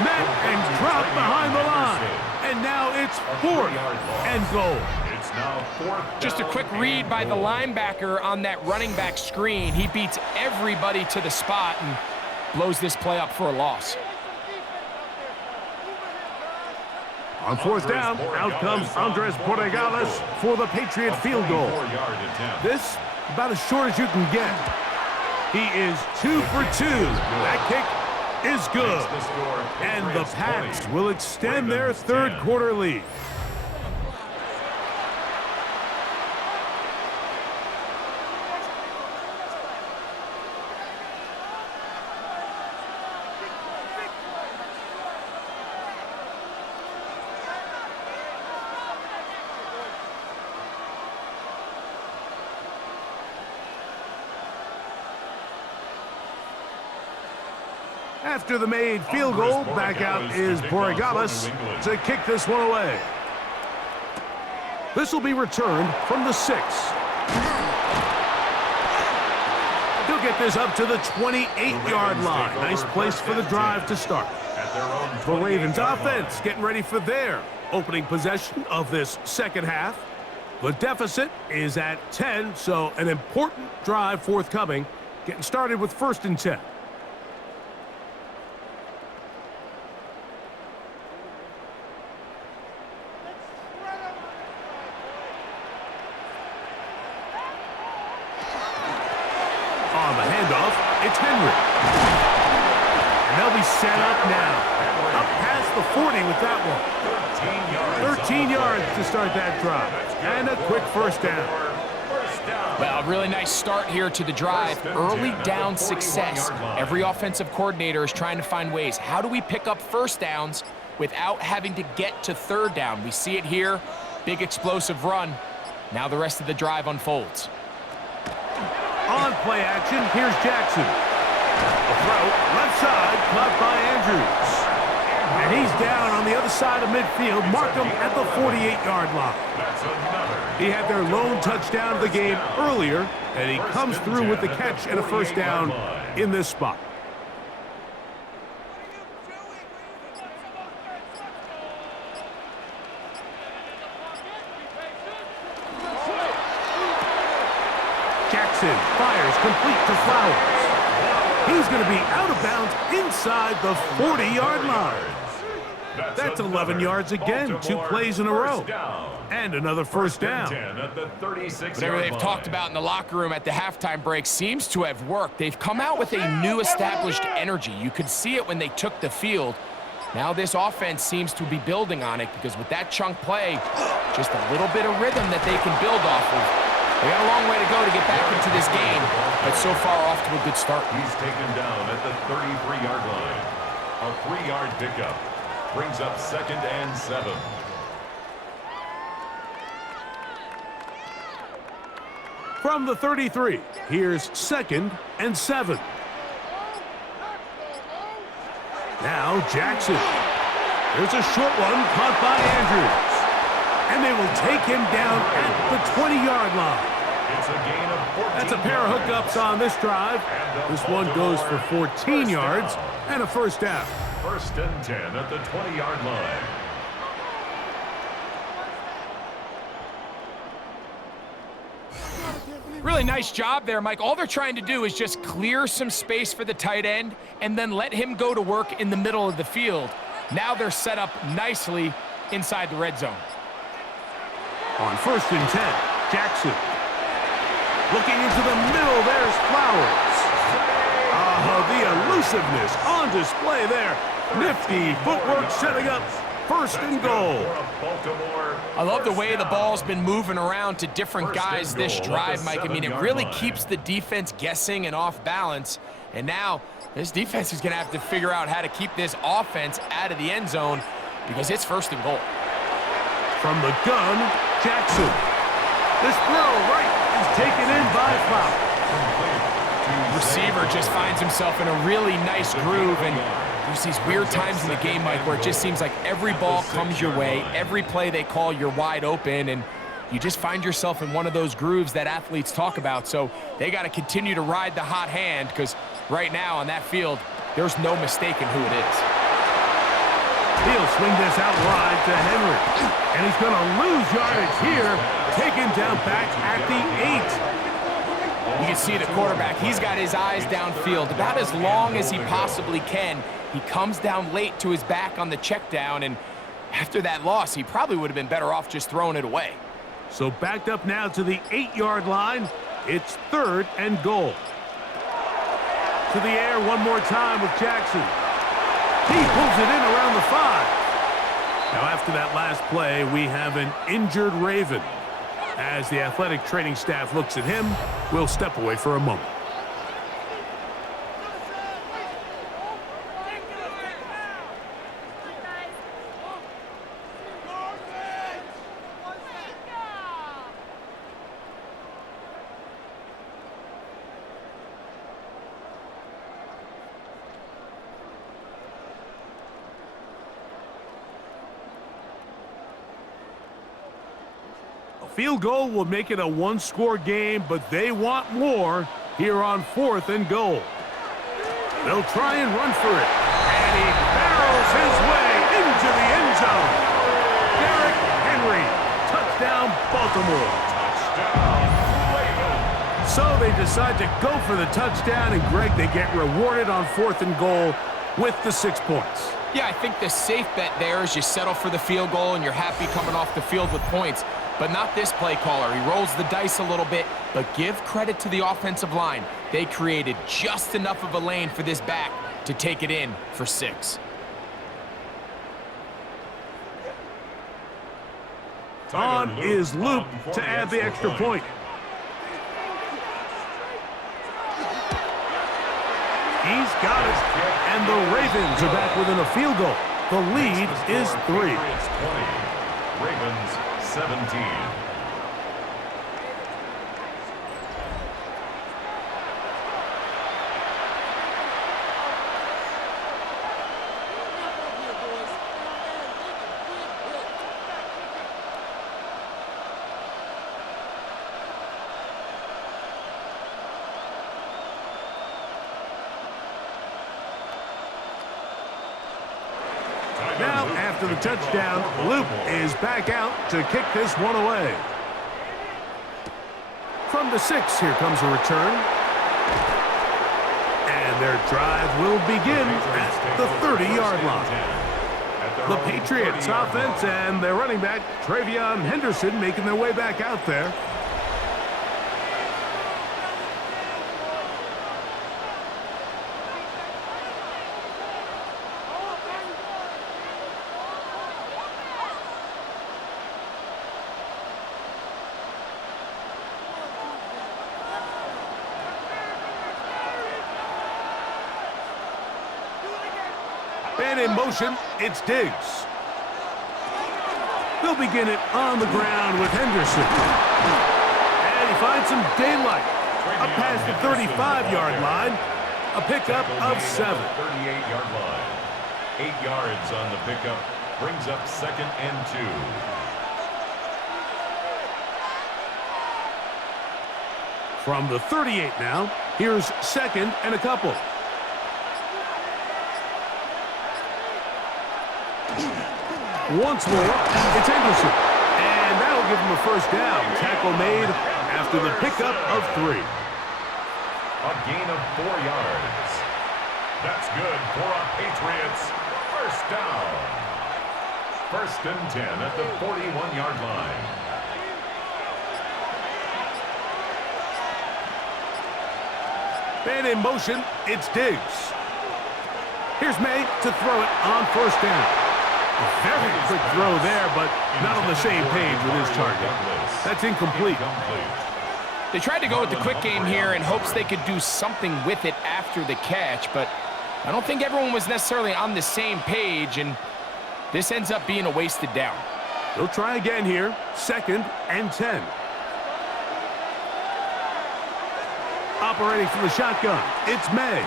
Met and dropped behind the line. And now it's 4th and goal. It's now 4th. Just a quick read by the linebacker on that running back screen. He beats everybody to the spot and blows this play up for a loss. On 4th down, out comes Andres Borregales for the Patriot field goal. This about as short as you can get. He is 2 for 2. That kick is good. And the Pats will extend their 3rd quarter lead. After the made field goal, back out is Borregales to kick this one away. This will be returned from the 6. He'll get this up to the 28-yard line. Nice place for the drive to start. The Ravens offense getting ready for their opening possession of this second half. The deficit is at 10, so an important drive forthcoming. Getting started with 1st and 10. On the handoff, it's Henry. And they'll be set up now. Up past the 40 with that one. 13 yards to start that drive. And a quick first down. Well, a really nice start here to the drive. Early down success. Every offensive coordinator is trying to find ways. How do we pick up first downs without having to get to 3rd down? We see it here. Big explosive run. Now the rest of the drive unfolds. On play action, here's Jackson. A throw, left side, caught by Andrews. And he's down on the other side of midfield. Mark him at the 48-yard line. He had their lone touchdown of the game earlier, and he comes through with the catch and a first down in this spot. Jackson fires complete to Flowers. He's going to be out of bounds inside the 40-yard line. That's 11 yards again, 2 plays in a row. And another first down. Whatever they've talked about in the locker room at the halftime break seems to have worked. They've come out with a new established energy. You could see it when they took the field. Now this offense seems to be building on it because with that chunk play, just a little bit of rhythm that they can build off of. They got a long way to go to get back into this game, but so far off to a good start. He's taken down at the 33-yard line. A 3-yard pickup brings up 2nd and 7. From the 33, here's 2nd and 7. Now Jackson. There's a short one caught by Andrews. And they will take him down at the 20-yard line. It's a gain of 14. That's a pair of hookups on this drive. This one goes for 14 yards and a first down. 1st and 10 at the 20-yard line. Really nice job there, Mike. All they're trying to do is just clear some space for the tight end and then let him go to work in the middle of the field. Now they're set up nicely inside the red zone. On 1st and 10, Jackson. Looking into the middle, there's Flowers. The elusiveness on display there. Nifty footwork setting up 1st and goal. I love the way the ball's been moving around to different guys this drive, Mike. I mean, it really keeps the defense guessing and off balance. And now this defense is going to have to figure out how to keep this offense out of the end zone because it's 1st and goal. From the gun, Jackson. This throw right is taken in by Flowers. Receiver just finds himself in a really nice groove, and there's these weird times in the game, Mike, where it just seems like every ball comes your way, every play they call, you're wide open, and you just find yourself in one of those grooves that athletes talk about. So they got to continue to ride the hot hand because right now on that field, there's no mistaking who it is. He'll swing this out wide to Henry. And he's going to lose yardage here. Taken down back at the 8. You can see the quarterback. He's got his eyes downfield about as long as he possibly can. He comes down late to his back on the check down, and after that loss, he probably would have been better off just throwing it away. So backed up now to the 8-yard line. It's 3rd and goal. To the air one more time with Jackson. He pulls it in around the 5. Now after that last play, we have an injured Raven. As the athletic training staff looks at him, we'll step away for a moment. Field goal will make it a one-score game, but they want more here on 4th and goal. They'll try and run for it. And he barrels his way into the end zone. Derrick Henry, touchdown Baltimore. So they decide to go for the touchdown, and Greg, they get rewarded on 4th and goal with the 6 points. Yeah, I think the safe bet there is you settle for the field goal and you're happy coming off the field with points. But not this play caller. He rolls the dice a little bit, but give credit to the offensive line. They created just enough of a lane for this back to take it in for 6. On is Luke to add the extra point. He's got it, and the Ravens are back within a field goal. The lead is 3. Ravens 17. Now, after the touchdown, Luke is back out to kick this one away. From the 6, here comes a return. And their drive will begin at the 30-yard line. The Patriots offense and their running back, Travion Henderson, making their way back out there. And in motion, it's Diggs. They'll begin it on the ground with Henderson. And he finds some daylight. Up past the 35-yard line. A pickup of 7. 38-yard line. 8 yards on the pickup. Brings up 2nd and 2. From the 38 now, here's 2nd and a couple. Once more, it's Henderson. And that'll give him a first down. Tackle made after the pickup of 3. A gain of 4 yards. That's good for a Patriots first down. 1st and 10 at the 41-yard line. And in motion, it's Diggs. Here's May to throw it on first down. A very quick throw there, but not on the same page with his target. That's incomplete. They tried to go with the quick game here in hopes they could do something with it after the catch, but I don't think everyone was necessarily on the same page, and this ends up being a wasted down. They'll try again here. 2nd and 10. Operating from the shotgun, it's May.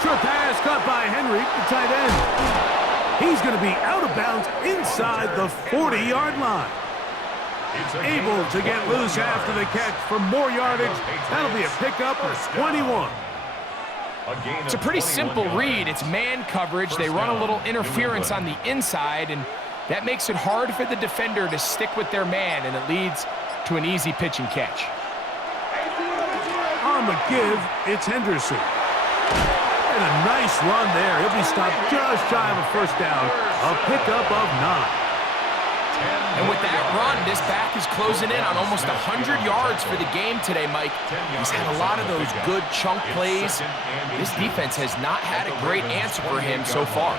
Short pass caught by Henry, the tight end. He's going to be out of bounds inside the 40-yard line. Able to get loose after the catch for more yardage. That'll be a pickup of 21. It's a pretty simple read. It's man coverage. They run a little interference on the inside, and that makes it hard for the defender to stick with their man, and it leads to an easy pitch and catch. On the give, it's Henderson. And a nice run there. He'll be stopped just shy of a first down. A pickup of 9. And with that run, this back is closing in on almost 100 yards for the game today, Mike. He's had a lot of those good chunk plays. This defense has not had a great answer for him so far.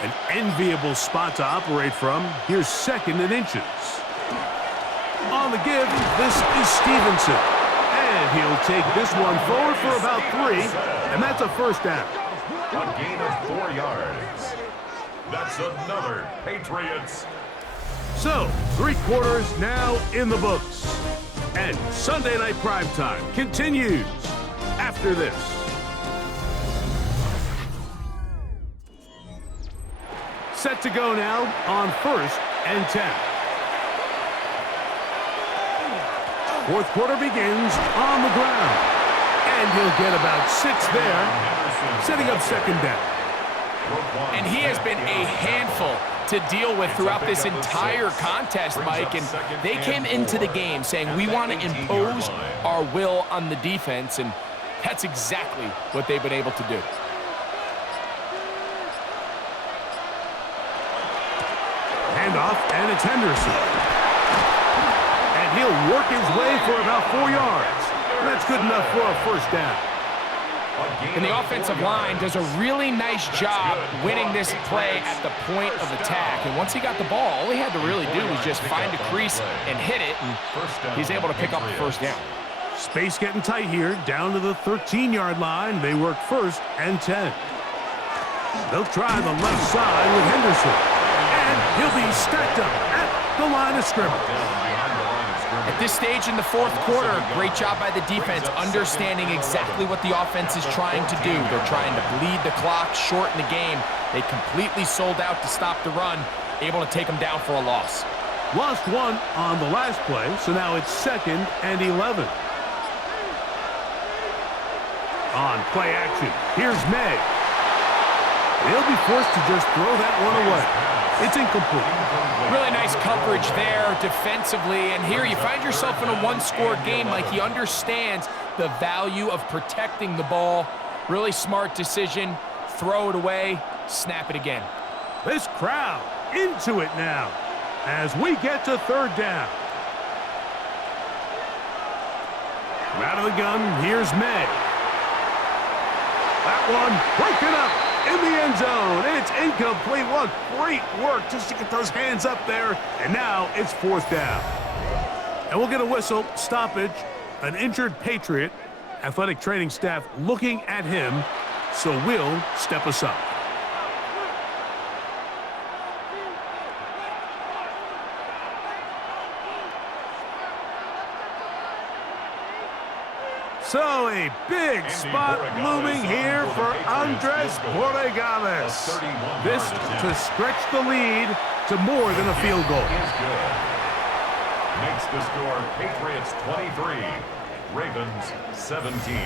An enviable spot to operate from. Here's 2nd and inches. On the give, this is Stevenson. And he'll take this one forward for about 3, and that's a first down. A gain of 4 yards. That's another Patriots. So, 3 quarters now in the books. And Sunday Night Primetime continues after this. Set to go now on 1st and 10. 4th quarter begins on the ground. And he'll get about 6 there, setting up 2nd down. And he has been a handful to deal with throughout this entire contest, Mike. And they came into the game saying, we want to impose our will on the defense. And that's exactly what they've been able to do. Handoff, and it's Henderson. And he'll work his way for about 4 yards. That's good enough for a first down. And the offensive line does a really nice job winning this play at the point of attack. And once he got the ball, all he had to really do was just find a crease and hit it, and he's able to pick up the first down. Space getting tight here, down to the 13-yard line. They work 1st and 10. They'll try the left side with Henderson. And he'll be stacked up at the line of scrimmage. At this stage in the 4th quarter, great job by the defense, understanding exactly what the offense is trying to do. They're trying to bleed the clock, shorten the game. They completely sold out to stop the run, able to take them down for a loss. Lost 1 on the last play, so now it's 2nd and 11. On play action, here's May. He'll be forced to just throw that one away. It's incomplete. Really nice coverage there defensively, and here you find yourself in a one-score game. Like, he understands the value of protecting the ball. Really smart decision. Throw it away, snap it again. This crowd into it now as we get to third down. Out of the gun, here's May. That one broken up in the end zone. It's incomplete. What great work just to get those hands up there. And now it's fourth down. And we'll get a whistle, stoppage, an injured Patriot. Athletic training staff looking at him, so we'll step aside. So a big spot looming here for Andres Borregales. This to stretch the lead to more than a field goal. Makes the score Patriots 23, Ravens 17.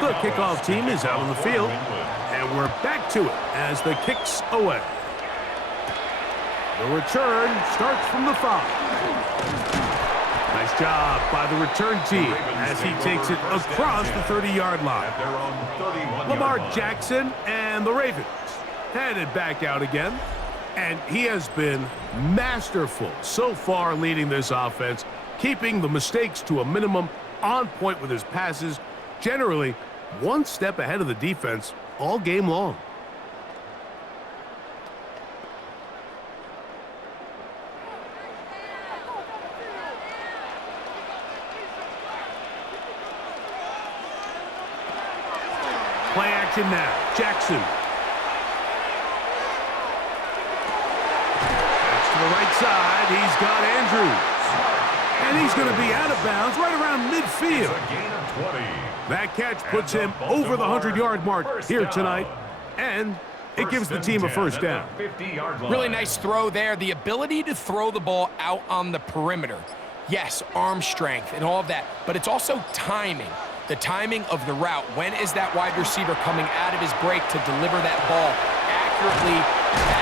The kickoff team is out on the field, and we're back to it as the kick's away. The return starts from the 5. Nice job by the return team as he takes it across the 30-yard line. Lamar Jackson and the Ravens headed back out again, and he has been masterful so far leading this offense, keeping the mistakes to a minimum, on point with his passes, generally one step ahead of the defense all game long. Play action now. Jackson. That's to the right side. He's got Andrews. And he's going to be out of bounds right around midfield. That catch puts him over the 100-yard mark here tonight, and it gives the team a first down. Really nice throw there. The ability to throw the ball out on the perimeter. Yes, arm strength and all of that, but it's also timing. The timing of the route. When is that wide receiver coming out of his break to deliver that ball accurately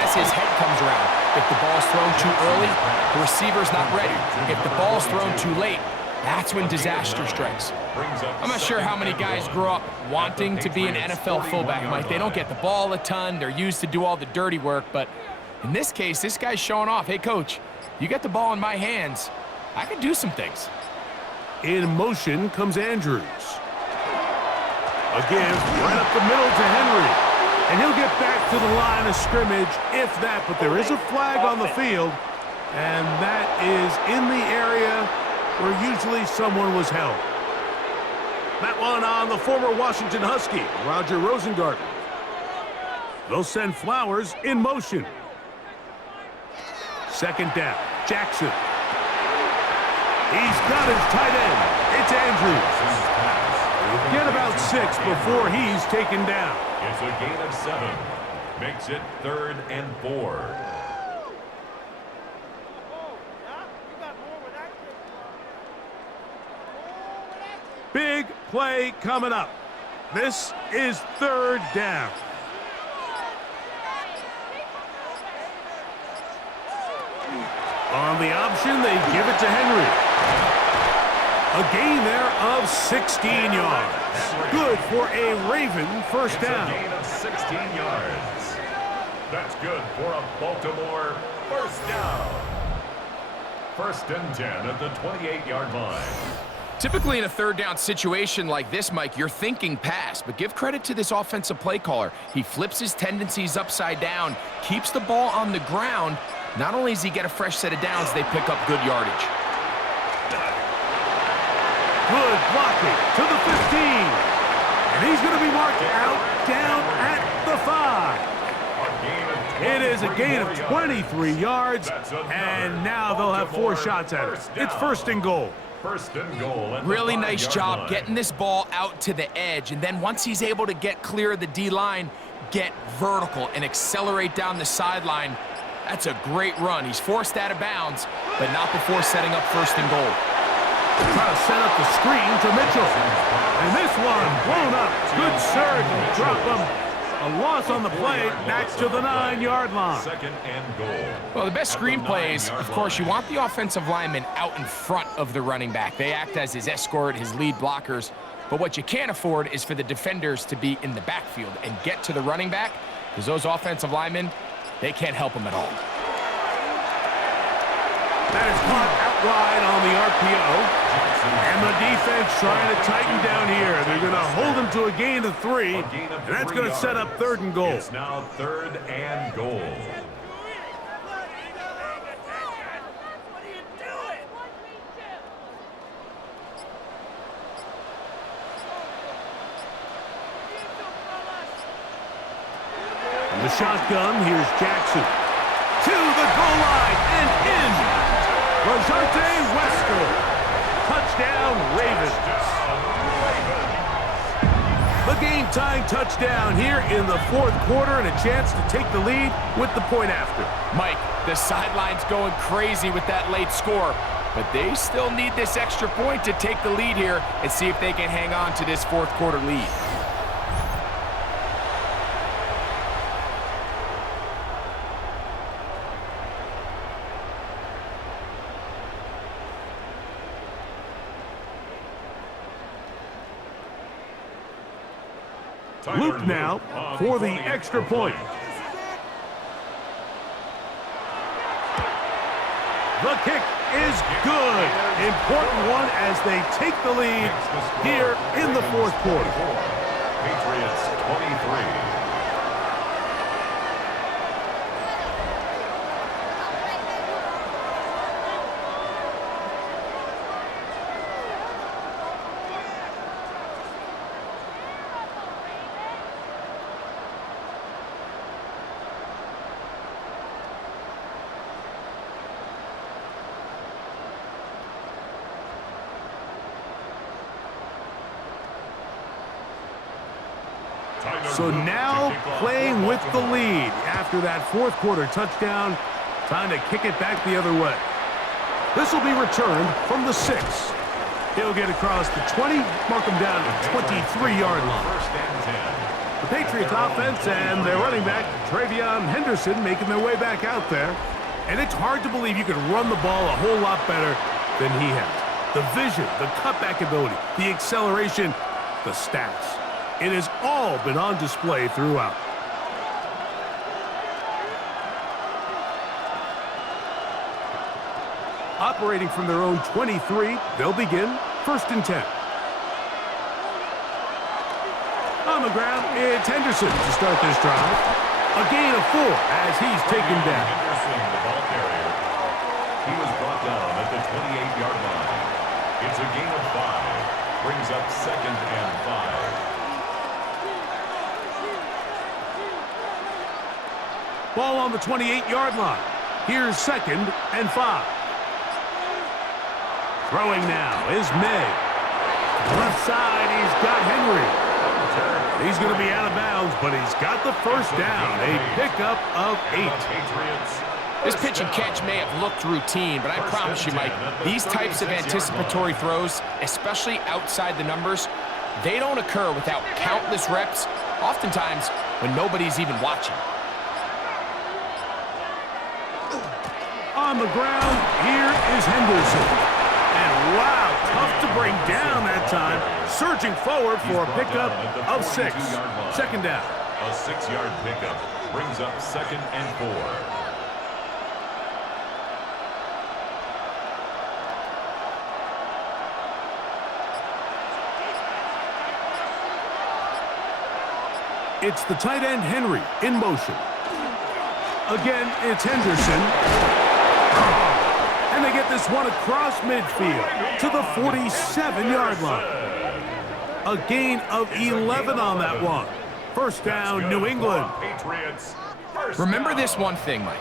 as his head comes around? If the ball's thrown too early, the receiver's not ready. If the ball's thrown too late, that's when disaster strikes. I'm not sure how many guys grow up wanting to be an NFL fullback, Mike. They don't get the ball a ton. They're used to do all the dirty work. But in this case, this guy's showing off. Hey, coach, you get the ball in my hands. I can do some things. In motion comes Andrews. Again, right up the middle to Henry. And he'll get back to the line of scrimmage, if that. But there is a flag on the field, and that is in the area where usually someone was held. That one on the former Washington Husky, Roger Rosengarten. They'll send Flowers in motion. Second down, Jackson. He's got his tight end. It's Andrews. He'll get about 6 before he's taken down. It's a gain of 7. Makes it 3rd and 4. Big play coming up. This is 3rd down. On the option, they give it to Henry. A gain there of 16 yards. Good for a Raven first down. A gain of 16 yards. That's good for a Baltimore first down. 1st and 10 at the 28-yard line. Typically in a 3rd down situation like this, Mike, you're thinking pass, but give credit to this offensive play caller. He flips his tendencies upside down, keeps the ball on the ground. Not only does he get a fresh set of downs, they pick up good yardage. Good blocking to the 15. And he's going to be marked out down at the 5. A gain of It is a gain of 23 yards, and now they'll have 4 shots at it. It's first and goal. First and goal. Really nice job getting this ball out to the edge, and then once he's able to get clear of the D-line, get vertical and accelerate down the sideline. That's a great run. He's forced out of bounds, but not before setting up first and goal. Try to set up the screen to Mitchell. And this one blown up. Good surge and drop him. A loss on the play, back to the 9-yard line. Second and goal. Well, the best screen plays, of course, you want the offensive lineman out in front of the running back. They act as his escort, his lead blockers. But what you can't afford is for the defenders to be in the backfield and get to the running back, because those offensive linemen, they can't help him at all. That is caught out wide on the RPO. And the defense trying to tighten down here. They're going to hold him to a gain of 3, and that's going to set up third and goal. It's now third and goal. From the shotgun, here's Jackson. To the goal line and in. Rashod Bateman. Touchdown, Ravens. The game-tying touchdown here in the 4th quarter, and a chance to take the lead with the point after. Mike, the sideline's going crazy with that late score, but they still need this extra point to take the lead here and see if they can hang on to this 4th quarter lead. Luke now for the extra point. The kick is good. Important one as they take the lead here in the 4th quarter. Patriots 23. So now playing with the lead after that 4th quarter touchdown. Time to kick it back the other way. This will be returned from the 6. He'll get across the 20, mark him down to the 23-yard line. The Patriots offense and their running back, Travion Henderson, making their way back out there. And it's hard to believe you could run the ball a whole lot better than he has. The vision, the cutback ability, the acceleration, the stats. It has all been on display throughout. Operating from their own 23, they'll begin first and 10. On the ground, it's Henderson to start this drive. A gain of 4 as he's taken down. Henderson, the ball carrier. He was brought down at the 28-yard line. It's a gain of 5. Brings up second and 5. Ball on the 28-yard line. Here's second and 5. Throwing now is May. Left side, he's got Henry. He's going to be out of bounds, but he's got the first down. A pickup of 8. This pitch and catch may have looked routine, but I promise you, Mike, these types of anticipatory throws, especially outside the numbers, they don't occur without countless reps, oftentimes when nobody's even watching. On the ground, here is Henderson. And wow, tough to bring down that time. Surging forward for a pickup of 6. Second down. A 6-yard pickup brings up second and 4. It's the tight end Henry in motion. Again, it's Henderson. And they get this one across midfield to the 47-yard line. A gain of 11 on that one. First down, New England. Patriots, Remember this one thing, Mike.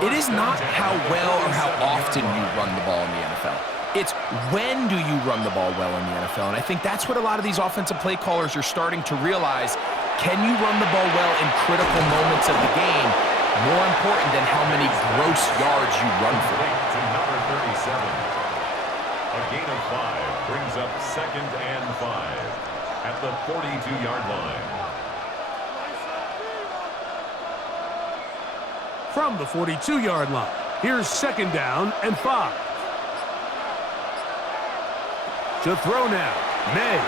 It is not how well or how often you run the ball in the NFL. It's when do you run the ball well in the NFL. And I think that's what a lot of these offensive play callers are starting to realize. Can you run the ball well in critical moments of the game? More important than how many gross yards you run for. To number 37. A gain of 5 brings up 2nd and 5 at the 42-yard line. From the 42-yard line, here's 2nd down and 5. To throw now, May.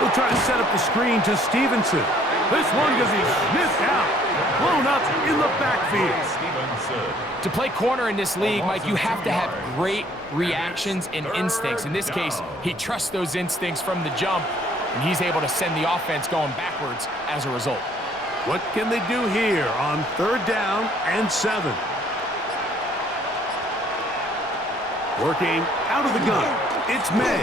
He'll try to set up the screen to Stevenson. This one going to be sniffed out, blown up in the backfield. To play corner in this league, Mike, you have to have great reactions and instincts. In this case, he trusts those instincts from the jump, and he's able to send the offense going backwards as a result. What can they do here on 3rd down and 7? Working out of the gun, it's May.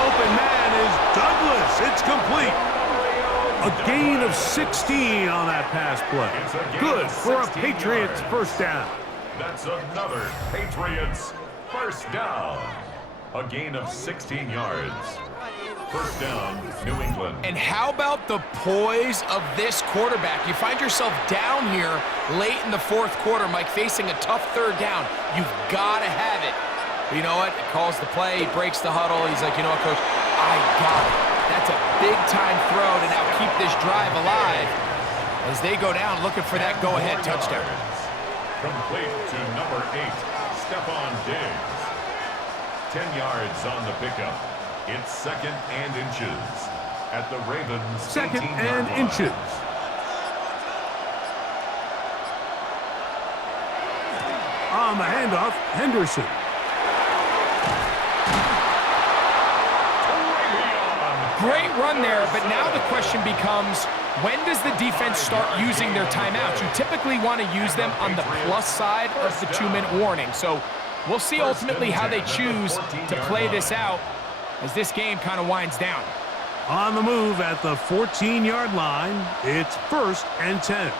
Open man is Douglas. It's complete. A gain of 16 on that pass play. Good for a Patriots first down. That's another Patriots first down. A gain of 16 yards. First down, New England. And how about the poise of this quarterback? You find yourself down here late in the 4th quarter, Mike, facing a tough 3rd down. You've got to have it. But you know what? He calls the play. He breaks the huddle. He's like, you know what, Coach? I got it. That's a big-time throw to now keep this drive alive as they go down looking for that go-ahead touchdown. Complete to number 8, Stephon Diggs. 10 yards on the pickup. It's 2nd and inches at the Ravens' 2nd and inches. On the handoff, Henderson. Great run there, but now the question becomes, when does the defense start using their timeouts? You typically want to use them on the plus side of the 2-minute warning. So we'll see ultimately how they choose to play this out as this game kind of winds down. On the move at the 14-yard line, it's 1st and 10.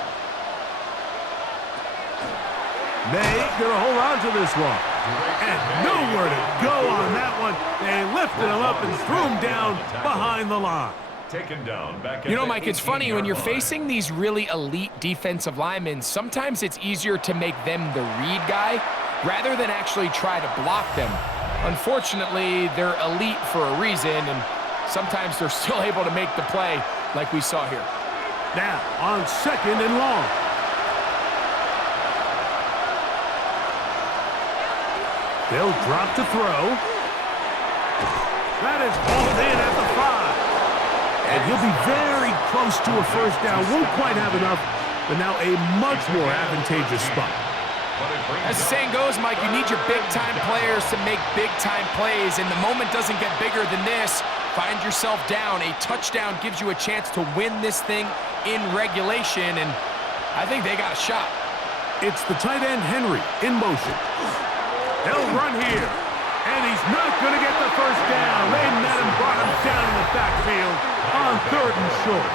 May gonna hold on to this one. And nowhere to go on that one. They lifted him up and threw him down behind the line. Taken down back at you know, Mike, it's funny when you're line. facing these really elite defensive linemen, sometimes it's easier to make them the read guy rather than actually try to block them. Unfortunately, they're elite for a reason, and sometimes they're still able to make the play like we saw here. Now on 2nd and long. They'll drop to throw. That is hauled in at the 5. And he'll be very close to a first down. Won't quite have enough, but now a much more advantageous spot. As the saying goes, Mike, you need your big-time players to make big-time plays, and the moment doesn't get bigger than this. Find yourself down. A touchdown gives you a chance to win this thing in regulation, and I think they got a shot. It's the tight end, Henry, in motion. They'll run here, and he's not going to get the first down. They met him, brought him down in the backfield on 3rd and short.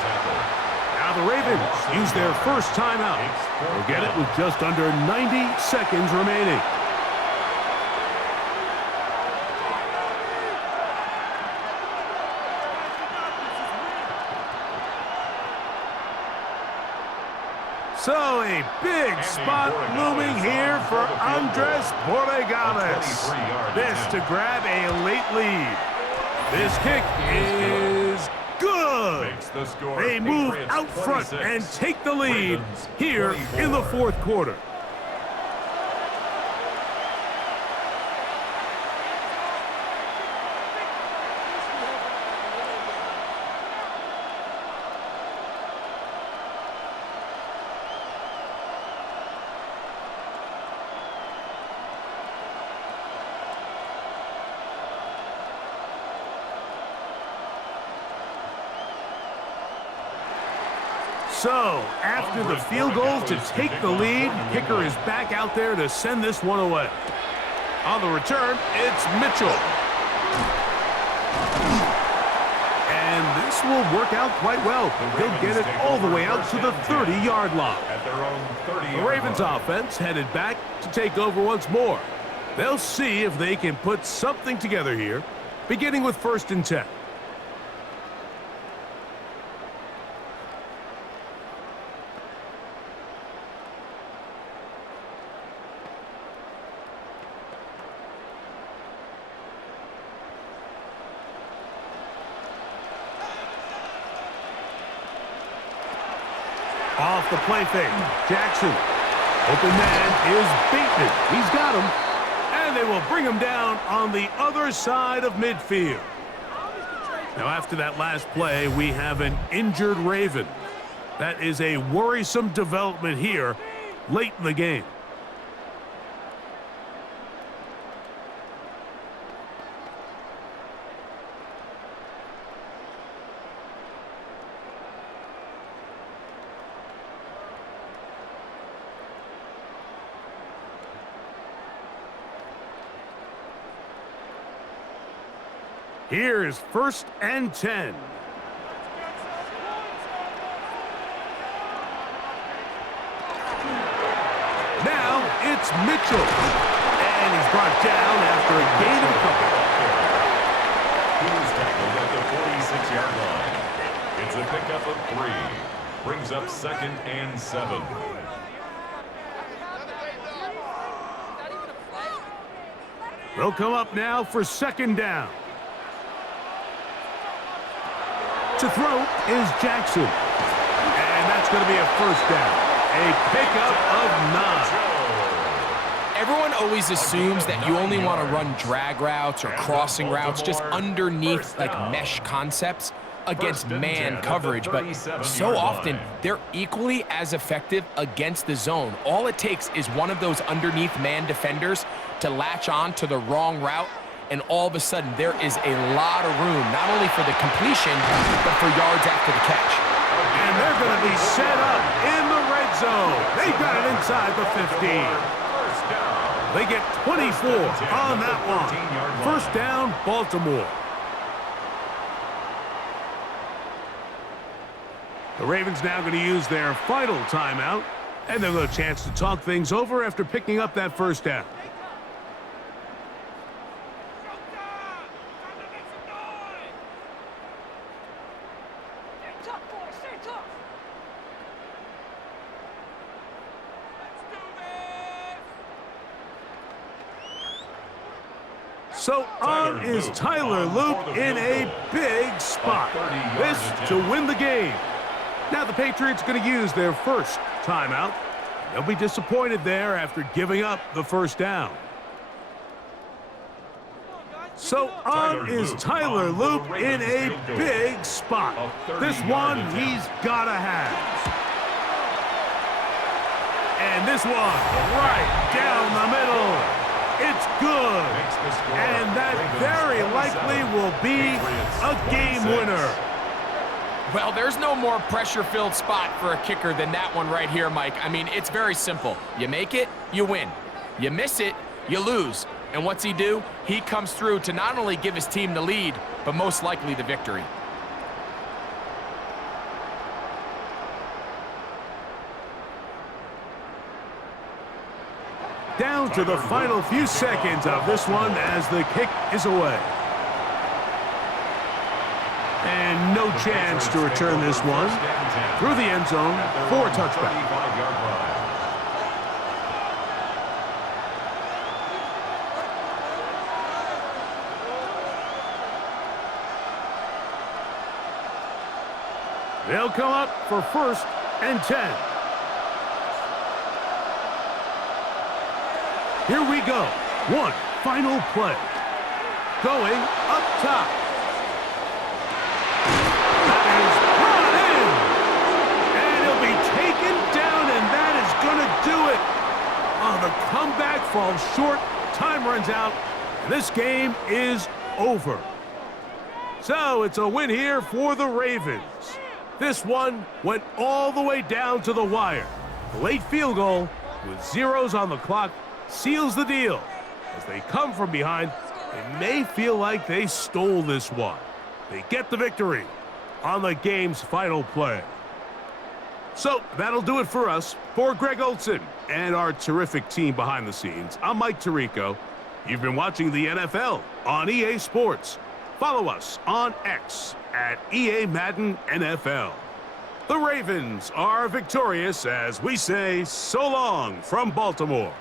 Now the Ravens use their first timeout. They'll get it with just under 90 seconds remaining. So a big spot looming here for Andres Borregales. This to grab a late lead. This kick is good. They move out front and take the lead here in the 4th quarter. So, after the field goal to take the lead, kicker is back out there to send this one away. On the return, it's Mitchell. And This will work out quite well. They'll get it all the way out to the 30-yard line. At their own 30-yard The Ravens line. offense headed back to take over once more. They'll see if they can put something together here, beginning with 1st and 10. Off the play fake, Jackson. Open man is Bateman. He's got him. And they will bring him down on the other side of midfield. Now, after that last play, we have an injured Raven. That is a worrisome development here late in the game. Here is 1st and 10. Now it's Mitchell. And he's brought down after a gain of a couple. He's tackled at the 46-yard line. It's a pickup of 3. Brings up 2nd and 7. They'll come up now for 2nd down. To throw is Jackson. And that's going to be a 1st down. A pickup of 9. Everyone always assumes that you only want to run drag routes or crossing routes just underneath like mesh concepts against man coverage, but so often they're equally as effective against the zone. All it takes is one of those underneath man defenders to latch on to the wrong route, and all of a sudden there is a lot of room, not only for the completion, but for yards after the catch. And they're going to be set up in the red zone. They've got it inside the 15. They get 24 on that one. 1st down, Baltimore. The Ravens now going to use their final timeout, and they'll have a chance to talk things over after picking up that 1st down. So on is Tyler Loop in a big spot. This to win the game. Now the Patriots going to use their 1st timeout. They'll be disappointed there after giving up the 1st down. So on is Tyler Loop in a big spot. This one he's got to have. And this one right down the middle. It's good. And that very likely will be a game winner. Well, there's no more pressure-filled spot for a kicker than that one right here, Mike. I mean, it's very simple. You make it, you win. You miss it, you lose. And what's he do? He comes through to not only give his team the lead, but most likely the victory. Down to the final few seconds of this one as the kick is away. And no chance to return this one through the end zone for a touchback. They'll come up for 1st and 10. Here we go. One final play. Going up top. That is brought in. And he'll be taken down, and that is going to do it. Oh, the comeback falls short. Time runs out. And this game is over. So it's a win here for the Ravens. This one went all the way down to the wire. The late field goal with zeros on the clock seals the deal. As they come from behind, they may feel like they stole this one. They get the victory. on the game's final play. So that'll do it for us. For Greg Olson and our terrific team behind the scenes, I'm Mike Tirico. You've been watching the NFL on EA Sports. Follow us on X at EA Madden NFL. The Ravens are victorious as we say so long from Baltimore.